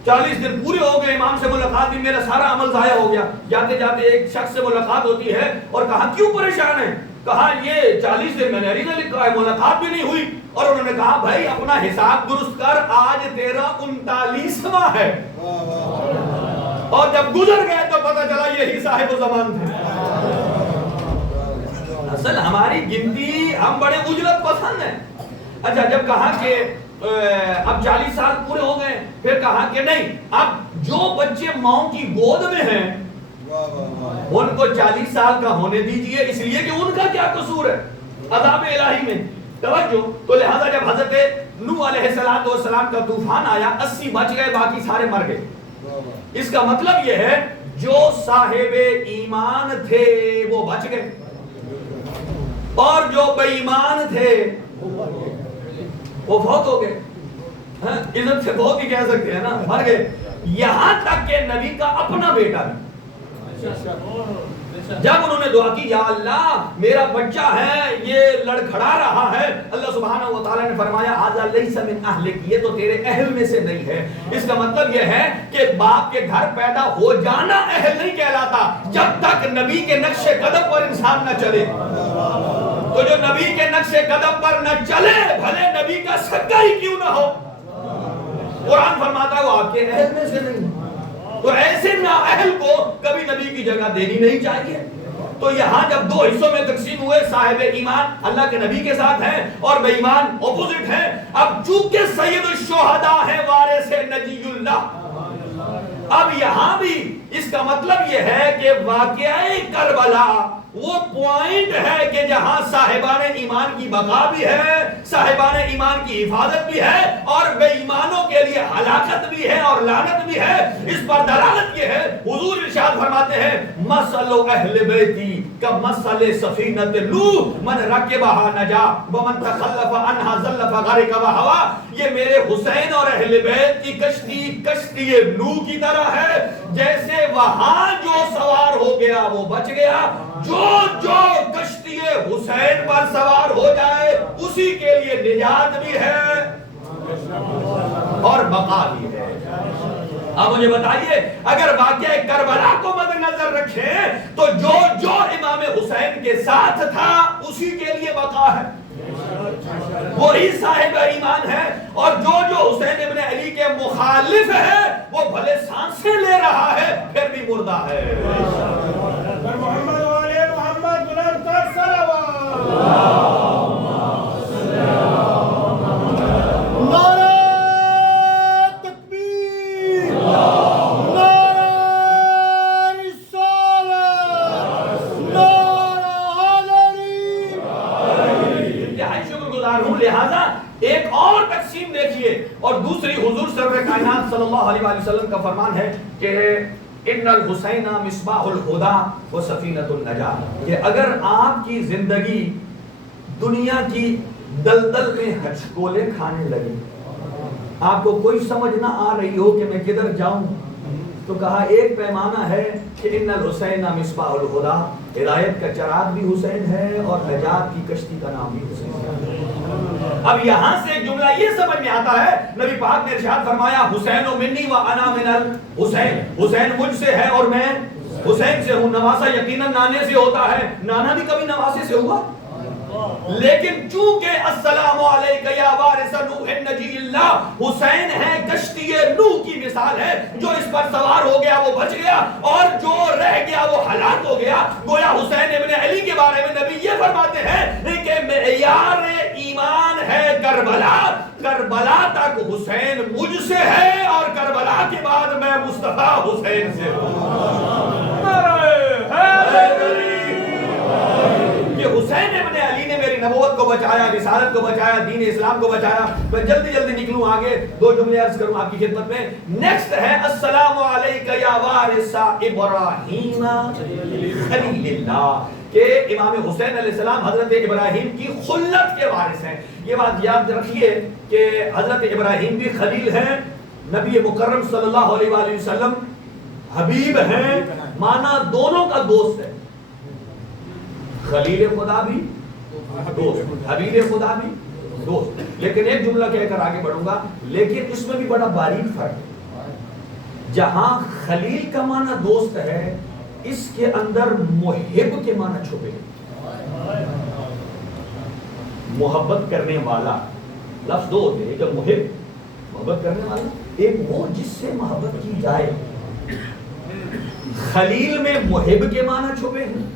40 دن پورے ہو گئے، امام سے ملاقات بھی، میرا سارا عمل ضائع ہو گیا. جاتے جاتے ایک شخص سے ملاقات ہوتی ہے اور کہا کیوں پریشان ہے؟ کہا یہ 40 دن میں نے عریضہ لکھا ہے، ملاقات بھی نہیں ہوئی. اور انہوں نے کہا بھائی اپنا حساب درست کر، آج تیرا 39واں ہے. اور جب گزر گئے تو پتہ چلا یہی صاحب زمان تھے. اصل ہماری گنتی، ہم بڑے اجلت پسند ہیں. اچھا جب کہا کہ اب 40 سال پورے ہو گئے، پھر کہا کہ نہیں، اب جو بچے ماں کی گود میں ہیں ان کو 40 سال کا ہونے دیجئے، اس لیے کہ ان کا کیا قصور ہے عذاب الہی میں. توجہ. تو لہذا جب حضرت نوح علیہ السلام کا طوفان آیا، 80 بچ گئے، باقی سارے مر گئے. اس کا مطلب یہ ہے جو صاحب ایمان تھے وہ بچ گئے اور جو بے ایمان تھے وہ فوت ہو گئے. عزت سے بہت ہی کہہ سکتے ہیں نا، مر گئے. یہاں تک کہ نبی کا اپنا بیٹا بھی جب انہوں نے دعا کی یا اللہ میرا بچہ ہے یہ لڑکھڑا رہا ہے، اللہ سبحانہ و تعالیٰ نے فرمایا ھذا لیس من اہلک، یہ تو تیرے اہل میں سے نہیں ہے. اس کا مطلب یہ ہے کہ باپ کے گھر پیدا ہو جانا اہل نہیں کہلاتا جب تک نبی کے نقش قدم پر انسان نہ چلے. تو جو نبی کے نقش قدم پر نہ چلے بھلے نبی کا سگا ہی کیوں نہ ہو، قرآن فرماتا ہے وہ آپ کے اہل میں سے نہیں. تو ایسے نااہل کو کبھی نبی کی جگہ دینی نہیں چاہیے. تو یہاں جب دو حصوں میں تقسیم ہوئے، صاحب ایمان اللہ کے نبی کے ساتھ ہیں اور بے ایمان اپوزٹ ہیں. اب چونکہ سید الشہداء ہے وارث نجی اللہ، اب یہاں بھی اس کا مطلب یہ ہے کہ واقعہ کربلا وہ پوائنٹ ہے کہ جہاں صاحبان ایمان کی بقا بھی ہے، صاحبان ایمان کی حفاظت بھی ہے اور بے ایمانوں کے لیے ہلاکت بھی ہے اور لعنت بھی ہے. اس پر دلالت یہ ہے، حضور ارشاد فرماتے ہیں مثل اہل بیتی کمثل سفینۃ نوح من رکبها نجا ومن تخلف عنها ذل فغرق وهوى. یہ میرے حسین اور اہل بیت کی کشتی نوح کی طرح ہے، جیسے وہاں جو سوار ہو گیا وہ بچ گیا، جو کشتی حسین پر سوار ہو جائے اسی کے لیے نجات بھی ہے اور بقا بھی ہے. اب مجھے بتائیے اگر واقعہ کربلا کو مد نظر رکھیں تو جو امام حسین کے ساتھ تھا اسی کے لیے بقا ہے، وہی صاحب ایمان ہے. اور جو حسین ابن علی کے مخالف ہے وہ بھلے سانسیں لے رہا ہے پھر بھی مردہ ہے. محمد والے محمد بلند تر صلوات. نعرہ تکبیر، نعرہ رسالت، نعرہ حیدری. اللہ علیہ وآلہ وسلم کا فرمان ہے کہ ان الحسین مصباح الہدی و سفینۃ النجاۃ، کہ اگر آپ کی زندگی دنیا کی دلدل میں ہچکولے کھانے لگے، آپ کو کوئی سمجھ نہ آ رہی ہو کہ میں کدھر جاؤں، تو کہا ایک پیمانہ ہے کہ ان الحسین مصباح الہدی، ہدایت کا چراغ بھی حسین ہے اور نجات کی کشتی کا نام بھی حسین ہے۔ اب یہاں سے ایک جملہ یہ سمجھ میں آتا ہے، نبی پاک نے ارشاد فرمایا حسین منی و انا من الحسین، حسین مجھ سے ہے اور میں حسین سے ہوں۔ نواسا یقیناً نانے سے ہوتا ہے، نانا بھی کبھی نواسے سے ہوا، لیکن چونکہ السلام علیکہ یا وارث نوح نجی اللہ، حسین ہے کشتی نوح کی مثال ہے، جو اس پر سوار ہو گیا وہ بچ گیا اور جو رہ گیا وہ ہلاک ہو گیا۔ گویا حسین ابن علی کے بارے میں نبی یہ فرماتے ہیں کہ معیار ایمان ہے کربلا، کربلا تک حسین مجھ سے ہے اور کربلا کے بعد میں مصطفیٰ حسین سے ہوں۔ کہ حسین ابن علی نے میری نبوت کو بچایا، رسالت کو بچایا، دین اسلام کو بچایا۔ میں جلدی جلدی نکلوں آگے، دو جملے عرض کروں آپ کی خدمت میں۔ نیکسٹ ہے السلام علیکہ یا وارث ابراہیم خلیل اللہ، کہ امام حسین علیہ السلام حضرت ابراہیم کی خلت کے وارث ہیں۔ یہ بات یاد رکھیے کہ حضرت ابراہیم بھی خلیل ہیں، نبی مکرم صلی اللہ علیہ وآلہ وسلم حبیب ہیں، مانا دونوں کا دوست ہے، خلیل خدا بھی دوست، حبیب خدا بھی دوست۔ لیکن ایک جملہ کہہ کر آگے بڑھوں گا، لیکن اس میں بھی بڑا باریک فرق ہے۔ جہاں خلیل کا معنی دوست ہے، اس کے اندر محب کے معنی چھپے ہیں۔ محبت کرنے والا لفظ دو ہوتے ہیں، ایک محب محبت کرنے والا، ایک وہ جس سے محبت کی جائے۔ خلیل میں محب کے معنی چھپے ہیں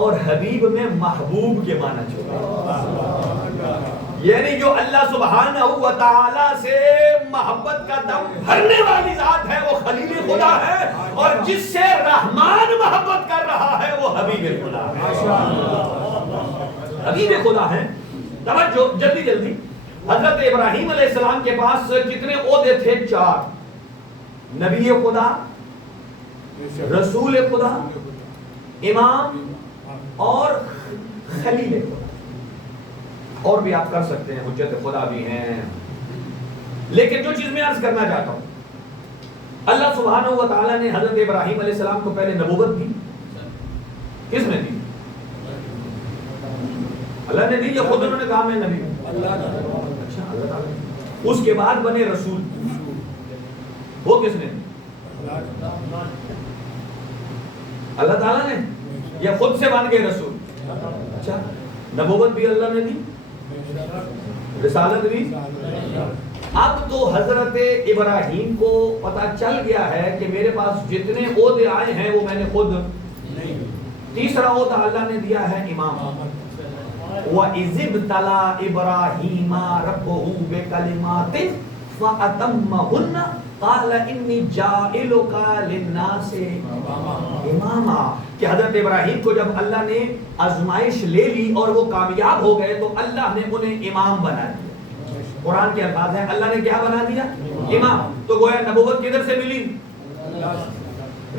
اور حبیب میں محبوب کے معنی چھپے ہیں، یعنی جو اللہ سبحانہ و تعالی سے محبت کا دم بھرنے والی ذات ہے وہ خلیل خدا ہے، اور جس سے رحمان محبت کر رہا ہے وہ حبیب خدا ہے، حبیب خدا ہے۔ توجہ جلدی جلدی، حضرت ابراہیم علیہ السلام کے پاس کتنے عہدے تھے؟ 4، نبی خدا، رسول خدا، امام اور خلیل خدا۔ اور بھی آپ کر سکتے ہیں، حجت خدا بھی ہیں، لیکن جو چیز میں عرض کرنا چاہتا ہوں، اللہ سبحانہ و تعالیٰ نے حضرت ابراہیم علیہ السلام کو پہلے نبوت دی، کس نے دی؟ اللہ نے دی یا خود انہوں نے کہا میں نبی ہوں؟ اچھا، اللہ تعالیٰ۔ اس کے بعد بنے رسول، وہ کس نے دی؟ اللہ تعالیٰ نے، یا خود سے بن گئے رسول؟ اچھا، نبوت بھی اللہ نے دی، رسالت بھی۔ اب تو حضرت ابراہیم کو پتا چل گیا ہے کہ میرے پاس جتنے عہدے آئے ہیں وہ میں نے خود، تیسرا عہدہ اللہ نے دیا ہے امام۔ وَإِذِ ابْتَلَىٰ إِبْرَاهِيمَ رَبُّهُ بِكَلِمَاتٍ فَأَتَمَّهُنَّ قَالَ إِنِّي جَاعِلُكَ لِلنَّاسِ إِمَامًا، کہ حضرت ابراہیم کو جب اللہ نے آزمائش لے لی اور وہ کامیاب ہو گئے تو اللہ نے انہیں امام بنا دیا۔ قرآن کے الفاظ ہیں، اللہ نے کیا بنا دیا؟ امام۔ تو گویا نبوت کدھر سے ملی؟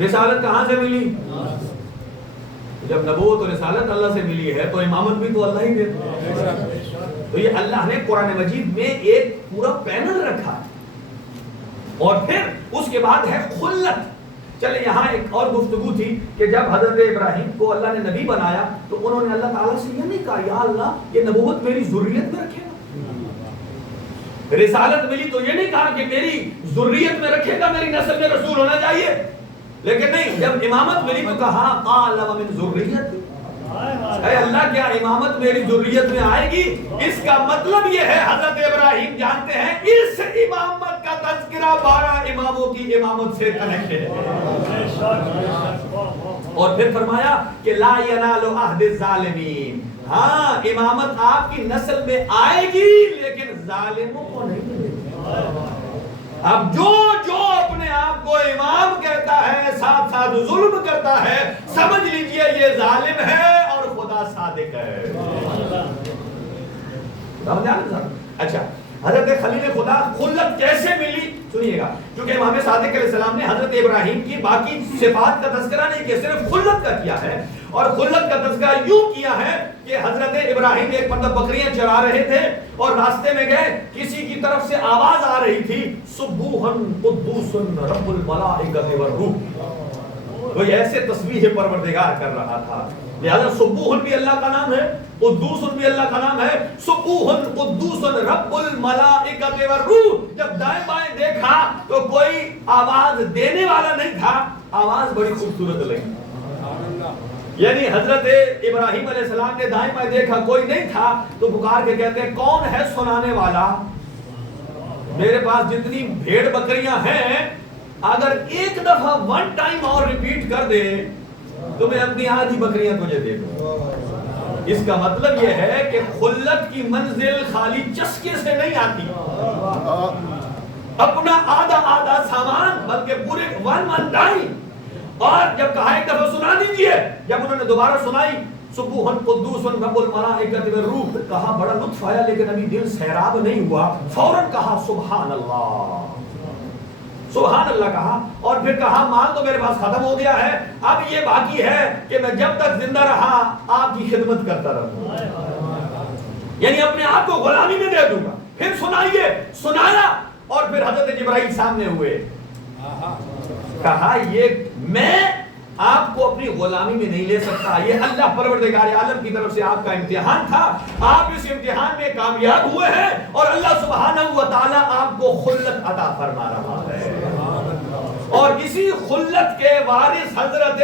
رسالت کہاں سے ملی؟ جب نبوت اور رسالت اللہ سے ملی ہے تو امامت بھی تو اللہ ہی دیتا ہے۔ تو یہ اللہ نے قرآن مجید میں ایک پورا پینل رکھا ہے، اور پھر اس کے بعد ہے خلت۔ چلے یہاں ایک اور گفتگو تھی کہ جب حضرت ابراہیم کو اللہ نے نبی بنایا تو انہوں نے اللہ تعالیٰ سے یہ نہیں کہا یا اللہ یہ نبوت میری ذریت میں رکھے گا، رسالت ملی تو یہ نہیں کہا کہ میری ذریت میں رکھے گا، میری نسل میں رسول ہونا چاہیے، لیکن نہیں، جب امامت ملی تو کہا قال ومن ذریت، اے اللہ کیا امامت میری ذریت میں آئے گی؟ اس کا مطلب یہ ہے حضرت ابراہیم جانتے ہیں اس امامت کا تذکرہ 12 اماموں کی امامت سے کنیکٹڈ ہے، اور پھر فرمایا کہ لا ینال عہد الظالمین، ہاں امامت آپ کی نسل میں آئے گی لیکن ظالموں کو نہیں ملے گی۔ اب جو اپنے آپ کو امام کہتا ہے ساتھ ساتھ ظلم کرتا ہے، سمجھ لیجئے یہ ظالم ہے اور خدا صادق ہے۔ اچھا، حضرت خلیل خدا خلت کیسے ملی؟ سنیے گا، کیونکہ امام صادق علیہ السلام نے حضرت ابراہیم کی باقی صفات کا تذکرہ نہیں کیا، صرف خلت کا کیا ہے، اور خلت کا تذکرہ یوں کیا ہے کہ حضرت ابراہیم ایک مرتبہ بکریاں چرا رہے تھے اور راستے میں گئے، کسی کی طرف سے آواز آ رہی تھی سبوحن قدوس رب الملائکۃ والروح، وہ ایسے تسبیح پروردگار کر رہا تھا. لہذا سبوحن بھی اللہ کا نام ہے، قدوس بھی اللہ کا نام ہے. سبوحن قدوس رب الملائکۃ والروح. جب دائیں بائیں دیکھا تو کوئی آواز دینے والا نہیں تھا، آواز بڑی خوبصورت لگی. یعنی حضرت ابراہیم علیہ السلام نے دائیں بائیں دیکھا، کوئی نہیں تھا، تو پکار کے کہتے ہیں کون ہے سنانے والا؟ میرے پاس جتنی بھیڑ بکریاں ہیں، اگر ایک دفعہ ون ٹائم اور ریپیٹ کر دے تو میں اپنی آدھی بکریاں تجھے دے دوں. اس کا مطلب یہ ہے کہ خلت کی منزل خالی چسکے سے نہیں آتی، اپنا آدھا آدھا سامان، بلکہ پورے ون ٹائم. اور جب کہا ایک دفعہ سنا دیجئے، جب انہوں نے دوبارہ سنائی سبوحن قدوس رب الملائکۃ والروح، کہا بڑا لطف آیا، لیکن ابھی دل سیراب نہیں ہوا. فوراً کہا سبحان اللہ، سبحان اللہ کہا، اور پھر کہا مال تو میرے پاس ختم ہو گیا ہے، اب یہ باقی ہے کہ میں جب تک زندہ رہا آپ کی خدمت کرتا رہوں، یعنی اپنے آپ کو غلامی میں دے دوں گا. پھر سنائیے، سنایا، اور پھر حضرت جبرائیل سامنے ہوئے. کہا یہ میں آپ کو اپنی غلامی میں نہیں لے سکتا، یہ اللہ پروردگار عالم کی طرف سے آپ کا امتحان تھا، آپ اس امتحان میں کامیاب ہوئے ہیں اور اللہ سبحانہ و تعالی آپ کو خلت عطا فرما رہا ہے. اور اسی خلت کے وارث حضرت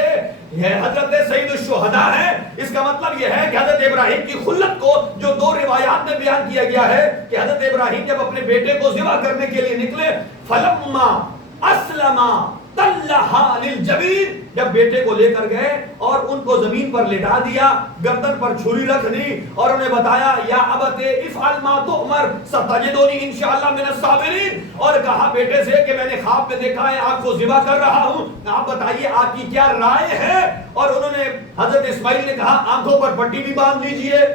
سید الشہداء ہے. اس کا مطلب یہ ہے کہ حضرت ابراہیم کی خلت کو جو دو روایات میں بیان کیا گیا ہے کہ حضرت ابراہیم جب اپنے بیٹے کو ذبح کرنے کے لیے نکلے، فلما اسلم طلحا للجبین، جب بیٹے کو لے کر گئے اور ان کو زمین پر لٹا دیا، گردن پر چھری رکھ دی اور انہیں بتایا یا ابت افعل ما تؤمر ستجدنی انشاءاللہ من الصابرین، اور کہا بیٹے سے کہ میں نے خواب میں دیکھا ہے آپ کو ذبح کر رہا ہوں، آپ بتائیے آپ کی کیا رائے ہے. اور انہوں نے حضرت اسماعیل نے کہا آنکھوں پر پٹی بھی باندھ لیجئے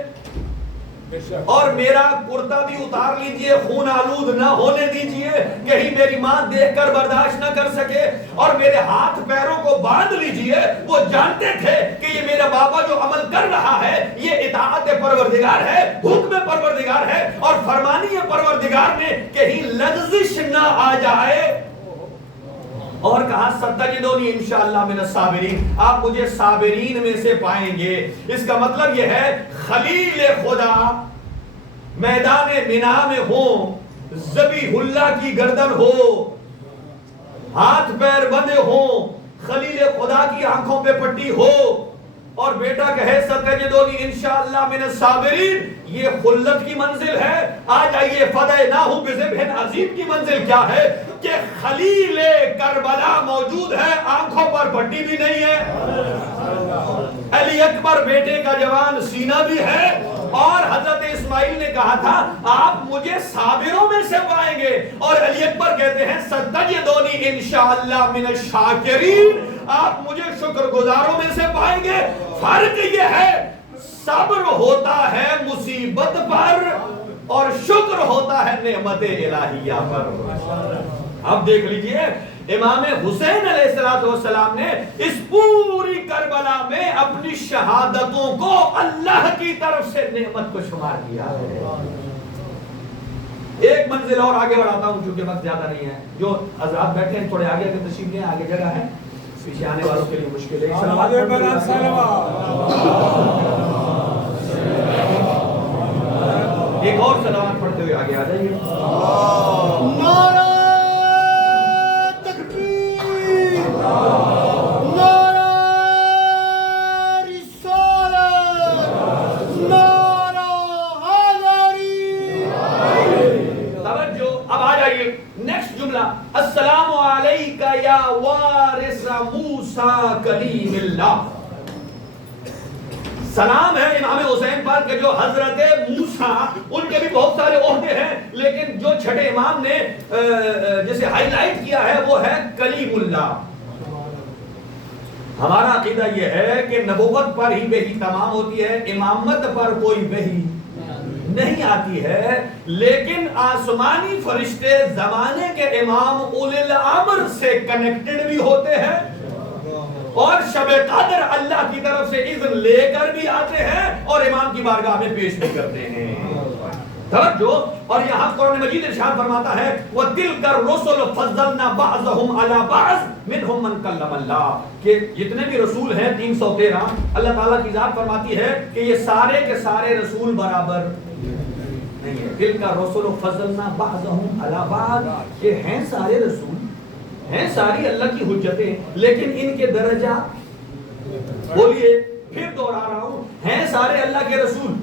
اور میرا کرتا بھی اتار لیجئے، خون آلود نہ ہونے دیجئے، کہیں میری ماں دیکھ کر برداشت نہ کر سکے، اور میرے ہاتھ پیروں کو باندھ لیجئے. وہ جانتے تھے کہ یہ میرا بابا جو عمل کر رہا ہے یہ اطاعت پروردگار ہے، حکم پروردگار ہے، اور فرمانی پروردگار میں کہیں لغزش نہ آ جائے. اور کہا ستجدونی انشاءاللہ من الصابرین، آپ مجھے صابرین میں سے پائیں گے. اس کا مطلب یہ ہے خلیل خدا میدان منا میں ہو، ذبیح اللہ کی گردن ہو، ہاتھ پیر بندے ہوں، خلیل خدا کی آنکھوں پہ پٹی ہو، اور بیٹا کہے ستجدونی انشاءاللہ من الصابرین. یہ خلت کی منزل ہے. آ جائیے فدیناہ بذبح عظیم کی منزل کیا ہے کہ خلیل کربلا موجود ہے، آنکھوں پر پٹی بھی نہیں ہے، علی اکبر بیٹے کا جوان سینہ بھی ہے، اور حضرت اسماعیل نے کہا تھا آپ مجھے صابروں میں سے پائیں گے، اور علی اکبر کہتے ہیں ستجدونی انشاءاللہ من الشاکرین، آپ مجھے شکر گزاروں میں سے پائیں گے. فرق یہ ہے صبر ہوتا ہے مصیبت پر اور شکر ہوتا ہے نعمت الہیہ پر. اب دیکھ لیجئے امام حسین علیہ السلام نے اس پوری کربلا میں اپنی شہادتوں کو اللہ کی طرف سے نعمت کو شمار کیا ہے. ایک منزل اور آگے بڑھاتا ہوں چونکہ وقت زیادہ نہیں ہے. جو حضرات بیٹھے ہیں تھوڑے آگے کے تشریف لیں، آگے جگہ ہے، پیچھے آنے والوں کے لیے مشکل ہے. ایک اور صلوات پڑھتے ہوئے آگے آ جائیے. نعرہ تکبیر، نعرہ رسالت، نعرہ حیدری. توجہ، اب آ جائیے نیکسٹ جملہ، السلام علیکہ یا وارث موسیٰ کلیم اللہ. سلام ہے امام حسین پر کہ جو حضرت موسیٰ، ان کے بھی بہت سارے عہدے ہیں لیکن جو چھٹے امام نے جسے ہائی لائٹ کیا ہے وہ ہے کلیم اللہ. ہمارا عقیدہ یہ ہے کہ نبوت پر ہی وحی تمام ہوتی ہے، امامت پر کوئی وحی نہیں آتی ہے، لیکن آسمانی فرشتے زمانے کے امام اولی الامر سے کنیکٹڈ بھی ہوتے ہیں اور شب قدر اللہ کی طرف سے اذن لے کر بھی آتے ہیں اور امام کی بارگاہ میں پیش بھی کرتے ہیں۔ توجہ، اور یہاں قرآن مجید ارشاد فرماتا ہے وَتِلْكَ الرُّسُلُ فَضَّلْنَا بَعْضَهُمْ عَلَى بَعْضٍ مِنْهُمْ مَنْ كَلَّمَ اللَّهُ، کہ جتنے بھی رسول ہیں 313، اللہ تعالیٰ کی ذات فرماتی ہے کہ یہ سارے کے سارے رسول برابر نہیں ہے۔ تِلْكَ الرُّسُلُ فَضَّلْنَا بَعْضَهُمْ عَلَى بَعْضٍ، یہ ہیں سارے رسول، ہیں ساری اللہ کی حجتیں، لیکن ان کے درجات، بولیے پھر دوہرا رہا ہوں، ہیں سارے اللہ کے رسول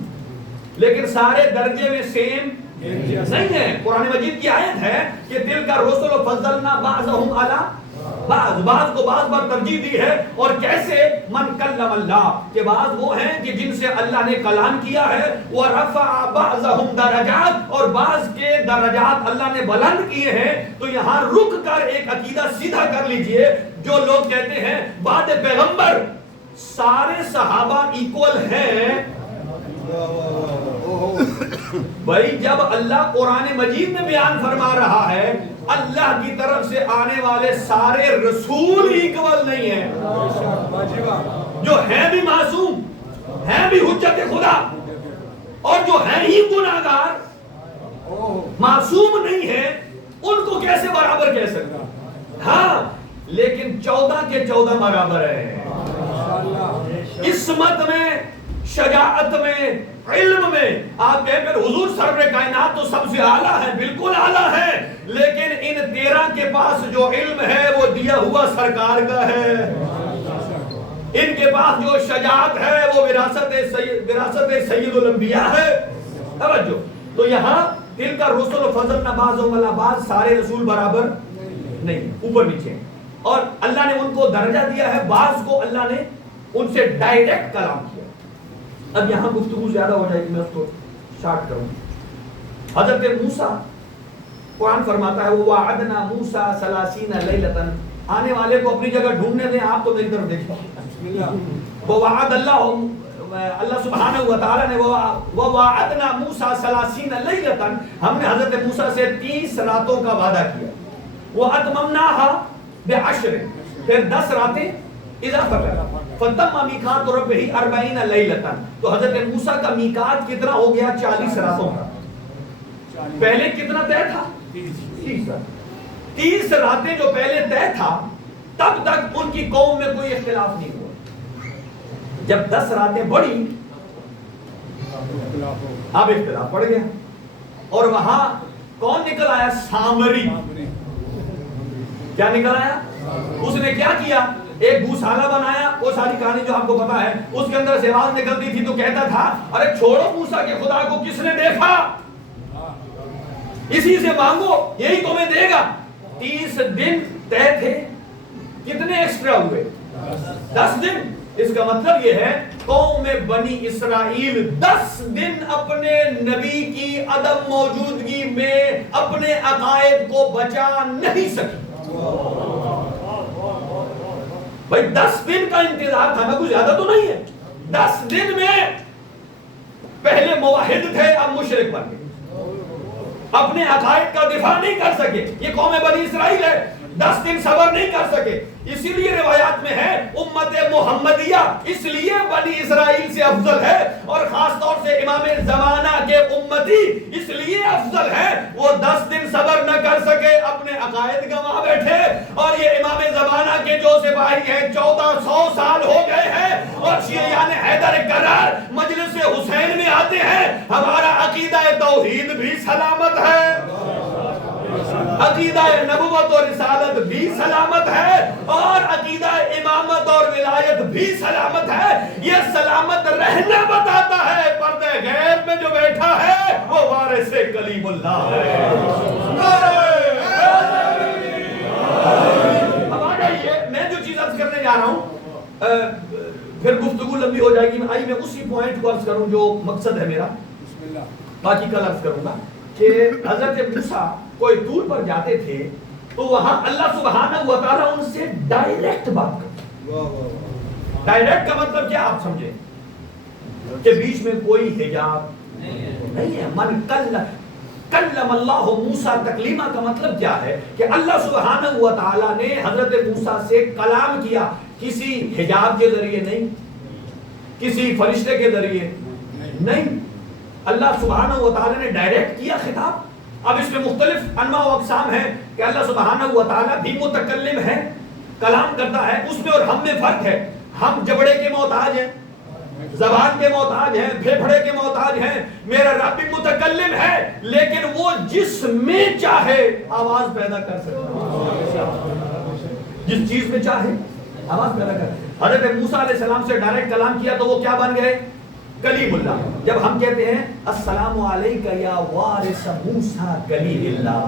لیکن سارے درجے میں سیم نہیں ہے۔ قرآن مجید کی آیت ہے کہ دل کا رسول فضلنا بعضهم علی بعض، بعض کو بعض پر ترجیح دی ہے، اور کیسے؟ من کلم اللہ، کہ بعض وہ ہیں کہ جن سے اللہ نے کلام کیا ہے، ورفع بعضهم درجات، اور بعض کے درجات اللہ نے بلند کیے ہیں۔ تو یہاں رک کر ایک عقیدہ سیدھا کر لیجئے، جو لوگ کہتے ہیں بعد پیغمبر سارے صحابہ ایکول ہیں، بھائی جب اللہ قرآن مجید میں بیان فرما رہا ہے اللہ کی طرف سے آنے والے سارے رسول ایکول نہیں ہیں، جو ہیں بھی معصوم، ہیں بھی حجت خدا، اور جو ہیں ہی گناہگار معصوم نہیں ہیں، ان کو کیسے برابر کہہ سکتا؟ ہاں لیکن 14 کے 14 برابر ہیں، عصمت میں، شجاعت میں، علم میں۔ آپ کہیں پھر حضور سرور کائنات تو سب سے اعلیٰ ہے، بالکل اعلیٰ ہے، لیکن ان 13 کے پاس جو علم ہے وہ دیا ہوا سرکار کا ہے، ان کے پاس جو شجاعت ہے وہ وراثت سید الانبیاء ہے۔ توجہ، تو یہاں دل کا رسول فضلنا بعضهم علی بعض، سارے رسول برابر نہیں، اوپر نیچے، اور اللہ نے ان کو درجہ دیا ہے، بعض کو اللہ نے ان سے ڈائریکٹ کلام کیا۔ اب یہاں گفتگو زیادہ ہو جائے گی، میں اس کو شارٹ کروں۔ حضرت موسیٰ، قرآن فرماتا ہے وَوَعَدْنَا مُوسَىٰ 30 لَيْلَةً، آنے والے کو اپنی جگہ ڈھونڈنے دیں، آپ تو میری طرف دیکھیں۔ وَوَعَدَ اللہ سبحانہ وتعالی نے وَوَعَدْنَا مُوسَىٰ 30 لَيْلَةً، ہم نے حضرت موسیٰ سے 30 راتوں کا وعدہ کیا۔ وَأَتْمَمْنَاهَا بِعَشْرٍ، پھر 10 راتیں اضافہ کر، فَتَمَّ مِيقَاتُ رَبِّهِ 40 لَيْلَةً، تو حضرت موسیٰ کا میقات کتنا ہو گیا؟ 40 راتوں کا۔ پہلے کتنا طے تھا؟ 30 راتیں جو پہلے طے تھا، تب تک ان کی قوم میں کوئی اختلاف نہیں ہوا۔ جب 10 راتیں بڑھی اب اختلاف پڑ گیا، اور وہاں کون نکل آیا؟ سامری۔ کیا نکل آیا؟ اس نے کیا کیا؟ ایک گوسالہ بنایا، وہ ساری کہانی جو آپ کو پتا ہے، اس کے اندر سے آواز نکلتی تھی تو کہتا تھا ارے چھوڑو موسیٰ کے خدا کو، کس نے دیکھا، اسی سے مانگو یہی تمہیں دے گا۔ 30 دن طے تھے، کتنے ایکسٹرا ہوئے؟ 10 دن۔ اس کا مطلب یہ ہے قوم بنی اسرائیل 10 دن اپنے نبی کی عدم موجودگی میں اپنے عقائد کو بچا نہیں سکی۔ بھائی 10 دن کا انتظار تھا، میں کچھ زیادہ تو نہیں ہے۔ 10 دن میں پہلے موحد تھے، اب مشرک بن گئے، اپنے عقائد کا دفاع نہیں کر سکے۔ یہ قوم بنی اسرائیل ہے، 10 دن صبر نہیں کر سکے۔ اسی لیے روایات میں ہے امت محمدیہ اس لیے بنی اسرائیل سے افضل ہے، اور خاص طور سے امام زمانہ کے امتی اس لیے افضل ہے، وہ 10 دن صبر نہ کر سکے، اپنے عقائد گنوا بیٹھے، اور یہ امام زمانہ کے جو سپاہی ہیں 1400 سال ہو گئے ہیں، اور شیعیان حیدر کرار مجلس حسین میں آتے ہیں، ہمارا عقیدہ توحید بھی سلامت ہے، عقیدہ نبوت اور رسالت بھی سلامت ہے، اور عقیدہ امامت اور ولایت بھی سلامت ہے۔ یہ سلامت رہنا بتاتا ہے پردہ غیب میں جو بیٹھا ہے وہ وارث کلیم اللہ ہے۔ اب آ جائیے، میں جو چیز عرض کرنے جا رہا ہوں، پھر گفتگو لمبی ہو جائے گی، آئیے میں اسی پوائنٹ کو عرض کروں جو مقصد ہے میرا، باقی کل عرض کروں گا کہ حضرت موسیٰ کوئی طور پر جاتے تھے تو وہاں اللہ سبحانہ و تعالیٰ ان سے ڈائریکٹ بات کرتے۔ ڈائریکٹ کا مطلب کیا آپ سمجھیں؟ کہ بیچ میں کوئی حجاب نہیں ہے، نہیں ہے. من کلم اللہ موسیٰ تکلیما کا مطلب کیا ہے کہ اللہ سبحانہ و تعالیٰ نے حضرت موسیٰ سے کلام کیا, کسی حجاب کے ذریعے نہیں, کسی فرشتے کے ذریعے نہیں, اللہ سبحانہ و تعالیٰ نے ڈائریکٹ کیا خطاب. اب اس میں مختلف انواع و اقسام ہیں کہ اللہ سبحانہ و تعالیٰ بھی متکلم ہے, کلام کرتا ہے, اس میں اور ہم میں فرق ہے. ہم جبڑے کے محتاج ہیں, زبان کے محتاج ہیں, پھیپھڑے کے محتاج ہیں. میرا رب بھی متکلم ہے, لیکن وہ جس میں چاہے آواز پیدا کر سکتا ہے, جس چیز میں چاہے آواز پیدا کر. حضرت موسیٰ علیہ السلام سے ڈائریکٹ کلام کیا تو وہ کیا بن گئے؟ کلیم اللہ. جب ہم کہتے ہیں السلام علیکہ یا وارث موسیٰ کلیم اللہ,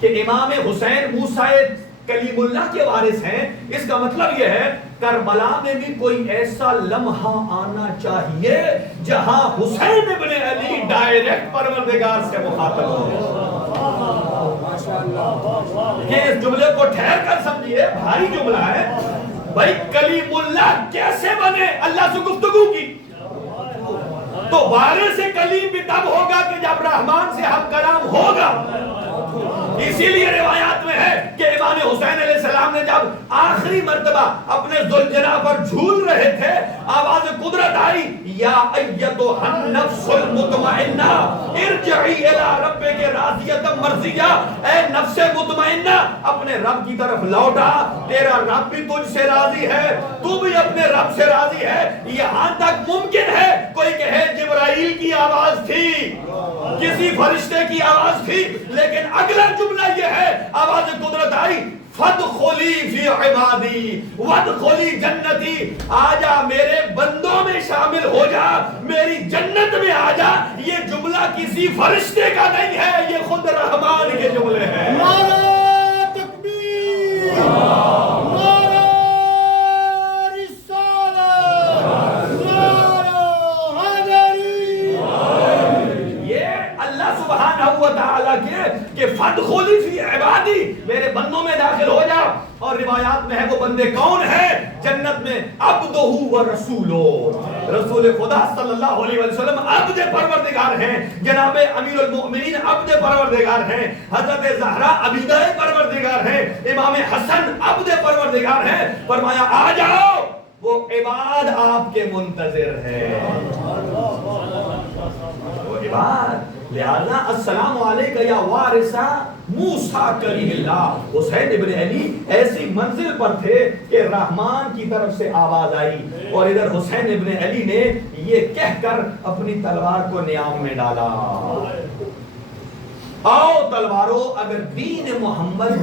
کہ امام حسین موسیٰ کلیم اللہ کے وارث ہیں, اس کا مطلب یہ ہے کربلا میں بھی کوئی ایسا لمحہ آنا چاہیے جہاں حسین ابن علی ڈائریکٹ پروردگار سے مخاطب ہو. کہ اس جملے کو ٹھہر کر سمجھیے, بھاری جملہ ہے بھائی. کلیم اللہ کیسے بنے؟ اللہ سے گفتگو کی. تو وارث کلیم بھی تب ہوگا کہ جب رحمان سے ہم کلام ہوگا. اسی لیے روایات میں ہے کہ امام حسین علیہ السلام نے جب آخری مرتبہ اپنے ذوالجناح پر جھول رہے تھے, آواز قدرت آئی, یا ایتھا النفس المطمئنہ ارجعی الی ربک راضیۃ مرضیہ, اے نفس مطمئنہ اپنے رب کی طرف لوٹا, تیرا رب بھی تجھ سے راضی ہے, تو بھی اپنے رب سے راضی ہے. یہاں تک ممکن ہے کوئی کہے جبرائیل کی آواز تھی, کسی فرشتے کی آواز تھی, لیکن اگلا جملہ یہ ہے, آواز قدرت آئی, فادخلی فی عبادی وادخلی جنتی, آجا میرے بندوں میں شامل ہو جا, میری جنت میں آجا. یہ جملہ کسی فرشتے کا نہیں ہے, یہ خود رحمان کے جملے ہیں. نعرہ تکبیر, نعرہ رسالت, نعرہ حیدری. یہ اللہ سبحانہ و تعالیٰ کہ فادخلی فی عبادی, میرے بندوں میں داخل ہو جا. اور روایات میں ہے وہ بندے کون ہیں جنت میں؟ عبدہ و رسولہ, رسول خدا صلی اللہ علیہ وسلم عبد پروردگار ہیں, جناب امیر المؤمنین عبد پروردگار ہیں, حضرت زہرا عبیدہ پروردگار ہیں, امام حسن عبد پروردگار ہیں. فرمایا آ جاؤ, وہ عباد آپ کے منتظر ہیں, وہ عباد. لہذا السلام علیکہ یا وارث موسیٰ کلیم اللہ. حسین ابن علی ایسی منزل پر تھے کہ رحمان کی طرف سے آواز آئی, اور ادھر حسین ابن علی نے یہ کہہ کر اپنی تلوار کو نیام میں ڈالا, آؤ تلواروں, اگر دین محمد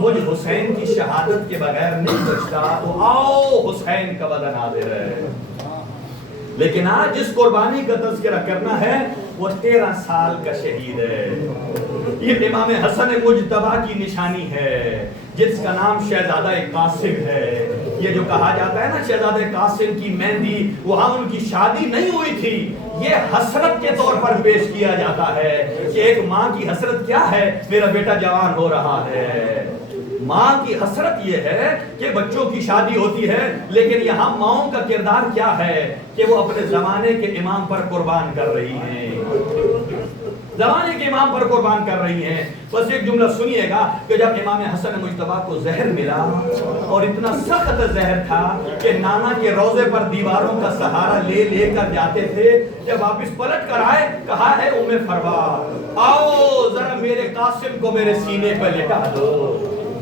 مجھ حسین کی شہادت کے بغیر نہیں بچتا تو آؤ حسین کا بدن حاضر ہے. لیکن آج جس قربانی کا تذکرہ کرنا ہے وہ 13 سال کا شہید ہے. یہ امام حسن مجتبی کی نشانی ہے, جس کا نام شہزادہ قاسم ہے. یہ جو کہا جاتا ہے نا شہزادہ قاسم کی مہندی, وہاں ان کی شادی نہیں ہوئی تھی, یہ حسرت کے طور پر پیش کیا جاتا ہے کہ ایک ماں کی حسرت کیا ہے, میرا بیٹا جوان ہو رہا ہے. ماں کی حسرت یہ ہے کہ بچوں کی شادی ہوتی ہے, لیکن یہاں ماؤں کا کردار کیا ہے کہ وہ اپنے زمانے کے امام پر قربان کر رہی ہیں, زمانے کے امام پر قربان کر رہی ہیں. بس ایک جملہ سنیے گا کہ جب امام حسن مجتبی کو زہر ملا, اور اتنا سخت زہر تھا کہ نانا کے روضے پر دیواروں کا سہارا لے لے کر جاتے تھے, جب واپس پلٹ کر آئے کہا ہے ام فروا, آؤ ذرا میرے قاسم کو میرے سینے پہ لٹا دو.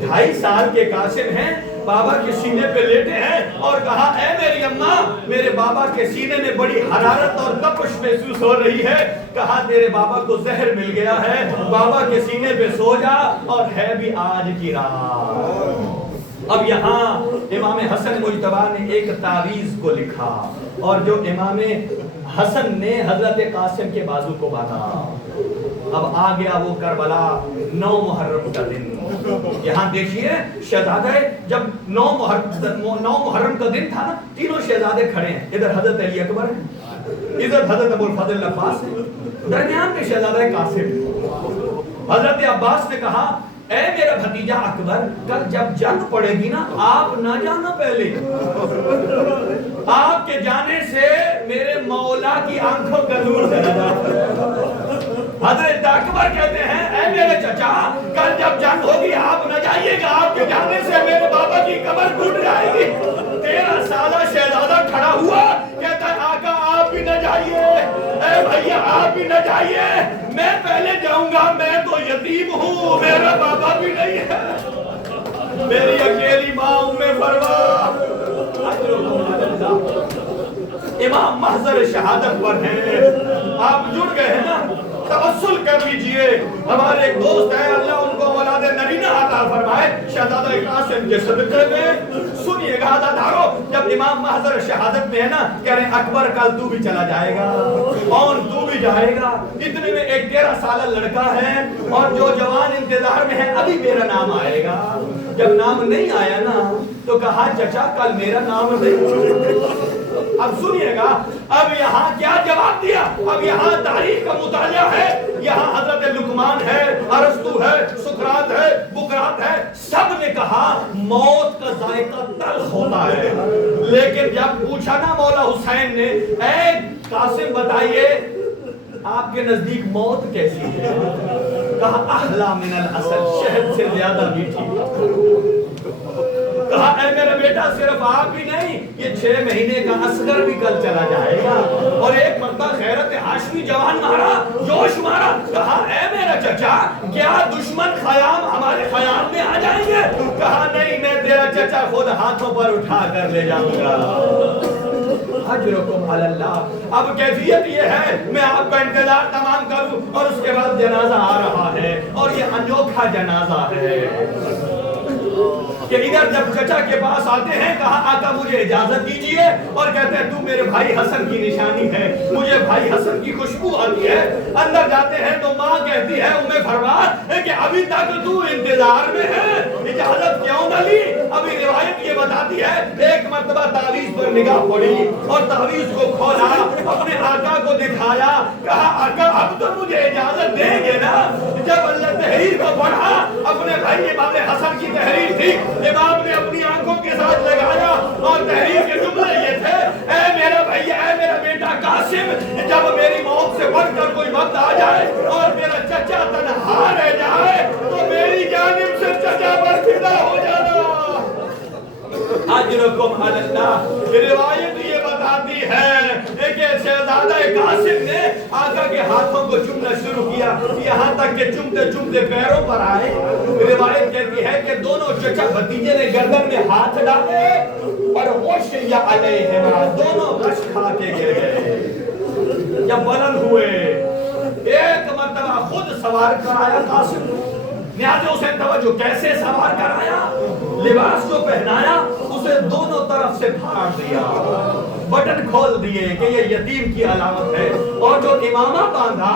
2.5 سال کے قاسم ہیں, بابا کے سینے پہ لیٹے ہیں, اور کہا اے میری اماں, میرے بابا کے سینے میں بڑی حرارت اور تپش محسوس ہو رہی ہے. کہا تیرے بابا کو زہر مل گیا ہے, بابا کے سینے پہ سو جا, اور ہے بھی آج کی رات. اب یہاں امام حسن مجتبی نے ایک تعویذ کو لکھا, اور جو امام حسن نے حضرت قاسم کے بازو کو باندھا. اب آ گیا وہ کربلا 9 محرم کا دن. یہاں دیکھیے شہزادہ, جب 9 محرم کا دن تھا نا, تینوں شہزادے کھڑے ہیں. ادھر حضرت علی اکبر ہے, ادھر حضرت ابو الفضل العباس ہے, درمیان میں شہزادہ قاسم. حضرت عباس نے کہا اے میرا بھتیجا اکبر، کل جب جنگ پڑے گی نا آپ نہ جانا پہلے، آپ کے جانے سے میرے مولا کی آنکھوں کا نور چلا جائے۔ حضرت اکبر کہتے ہیں اے میرے چچا کل جب جنگ ہوگی آپ نہ جائیے گا، آپ کے جانے سے میرے بابا کی کمر ٹوٹ جائے گی۔ 13 سالہ شہزادہ کھڑا ہوا کہتا ہے آقا آپ بھی نہ جائیے، اے بھیا آپ بھی نہ جائیے، میں پہلے جاؤں گا، میں تو یتیم ہوں، میرا بابا بھی نہیں ہے، میری اکیلی ماں فروا۔ امام محضر شہادت پر ہیں، آپ جڑ گئے ہیں نا، توسل کر لیجئے۔ ہمارے ایک دوست ہیں، اللہ ان کو اولاد نرینہ عطا فرمائے، شہزادہ قاسم کے صدقے میں۔ سنیے گا عزادارو، جب امام محضر شہادت میں ہے نا، کہہ رہے ہیں اکبر کل تو بھی چلا جائے گا اور تو بھی جائے گا۔ اتنے میں ایک 13 سالہ لڑکا ہے اور جو جوان انتظار میں ہے ابھی میرا نام آئے گا۔ جب نام نہیں آیا نا تو کہا چچا کل میرا نام نہیں۔ اب سنیے گا، اب یہاں کیا جواب دیا؟ اب یہاں تاریخ کا مطالعہ ہے، یہاں حضرت لقمان ہے، ارسطو ہے، سقراط ہے، بقراط ہے، سب نے کہا موت کا ذائقہ تلخ ہوتا ہے۔ لیکن جب پوچھا نا مولا حسین نے، اے قاسم بتائیے آپ کے نزدیک موت کیسی ہے؟ کہا احلا من العسل، شہد سے زیادہ میٹھی۔ کہا اے میرا بیٹا صرف آپ ہی نہیں، یہ 6 مہینے کا اصغر بھی کل چلا جائے گا۔ اور ایک مرتبہ خیرت ہاشمی جوان مارا، جوش مارا، کہا اے میرا چچا کیا دشمن خیام ہمارے خیام میں آ جائیں گے؟ کہا نہیں، میں تیرا چچا خود ہاتھوں پر اٹھا کر لے جاؤں گا۔ اجرکم علی اللہ۔ اب کیفیت یہ ہے، میں آپ کا انتظار تمام کروں اور اس کے بعد جنازہ آ رہا ہے، اور یہ انوکھا جنازہ ہے کہ ادھر جب چچا کے پاس آتے ہیں، کہا آقا مجھے اجازت دیجئے، اور کہتے ہیں تو میرے بھائی حسن کی نشانی ہے، مجھے بھائی حسن کی خوشبو آتی ہے۔ اندر جاتے ہیں تو ماں کہتی ہے فرماد کہ ابھی تک تو انتظار میں ہے، اجازت کیوں نہ لی؟ ابھی روایت یہ بتاتی ہے ایک مرتبہ تعویذ پر نگاہ پڑی اور تعویذ کو کھولا، اپنے آقا کو دکھایا، کہا آقا اب تو مجھے اجازت دیں گے نا؟ جب اللہ تحریر کو پڑھا، اپنے بھائی امام حسن کی تحریر تھی، امام نے اپنی آنکھوں کے ساتھ لگایا اور تحریر کے جملے یہ تھے، اے میرا بھیا، اے میرا بیٹا قاسم، جب میری موت سے بڑھ کر کوئی وقت آ جائے اور میرا چچا تنہا رہ جائے تو میری جانب سے چچا پر فدا ہو جانا۔ اجرکم علی اللہ۔ روایت یہ بتاتی ہے کہ شہزادہ قاسم نے آقا کے ہاتھوں کو چومنا شروع کیا، یہاں تک کہ چومتے چومتے پیروں پر آئے۔ روایت کہتی ہے کہ دونوں چچا بھتیجے نے گردن میں ہاتھ ڈالے اور غشی علیہما، دونوں غش کھا کے گر گئے۔ جب بلند ہوئے، ایک مرتبہ خود سوار کرایا قاسم، نیاز حسین توجہ، کیسے سوار کرایا؟ لباس جو پہنایا اسے دونوں طرف سے پھاڑ دیا، بٹن کھول دیے کہ یہ یتیم کی علامت ہے، اور جو امامہ باندھا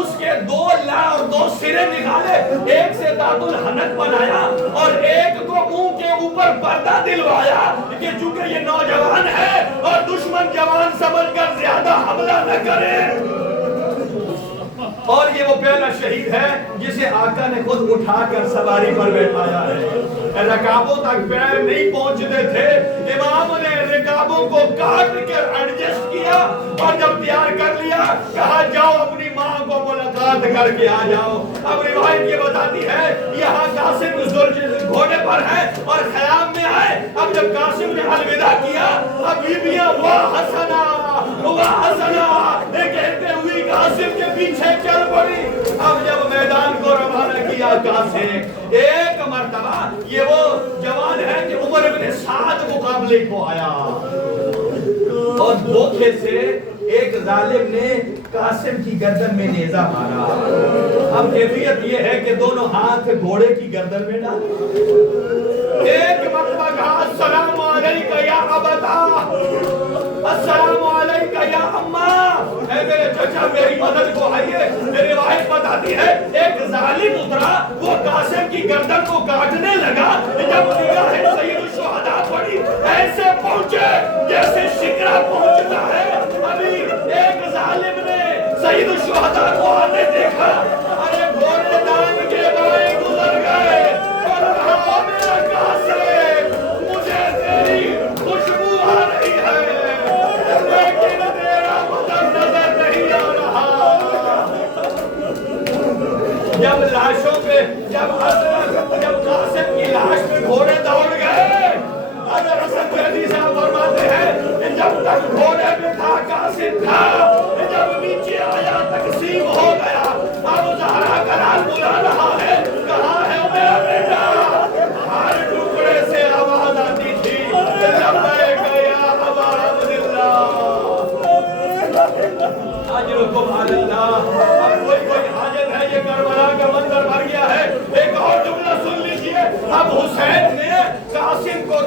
اس کے 2 لا اور 2 سرے نکالے، ایک سے داد الحنک بنایا اور ایک کو منہ کے اوپر پردہ دلوایا کہ چونکہ یہ نوجوان ہے اور دشمن جوان سمجھ کر زیادہ حملہ نہ کرے۔ اور یہ وہ پہلا شہید ہے جسے آقا نے خود اٹھا کر سواری پر بیٹھایا ہے۔ رکابوں تک پیر نہیں پہنچتے تھے، امام نے رکابوں کو کاٹ کر ایڈجسٹ کیا اور جب تیار کر لیا کہا جاؤ اپنی ماں کو ملاقات کر کے آ جاؤ۔ اب روایت یہ بتاتی ہے یہاں قاسم گھوڑے پر ہے اور خیام میں آئے۔ اب جب قاسم نے الوداع کیا، اب بیویاں واہ حسنا واہ حسنا کہتے ہوئی قاسم کے پیچھے چل پڑی۔ اب جب میدان کو روانہ کیا قاسم، ایک مرتبہ یہ وہ جوان ہے کہ عمر بن سعد مقابلے کو آیا اور دھوکے سے ایک ظالم نے قاسم کی گردن میں نیزہ مارا۔ اب کیفیت یہ ہے کہ دونوں ہاتھ گھوڑے کی گردن میں ڈالے، ایک مرتبہ کہا السلام علیکہ یا ابتا، السلام علیکہ یا اماں، اے میرے چچا میری مدد کو آئیے۔ روایت بتاتی ہے ایک ظالم اترا، وہ قاسم کی گردن کو کاٹنے لگا، جب نگاہ سید الشہداء پڑی ایسے پہنچے جیسے شکرا پہنچتا ہے۔ ابھی ایک ظالم نے سید الشہداء کو آنے دیکھا، ارے گھوڑے دان کے بائیں گزر گئے،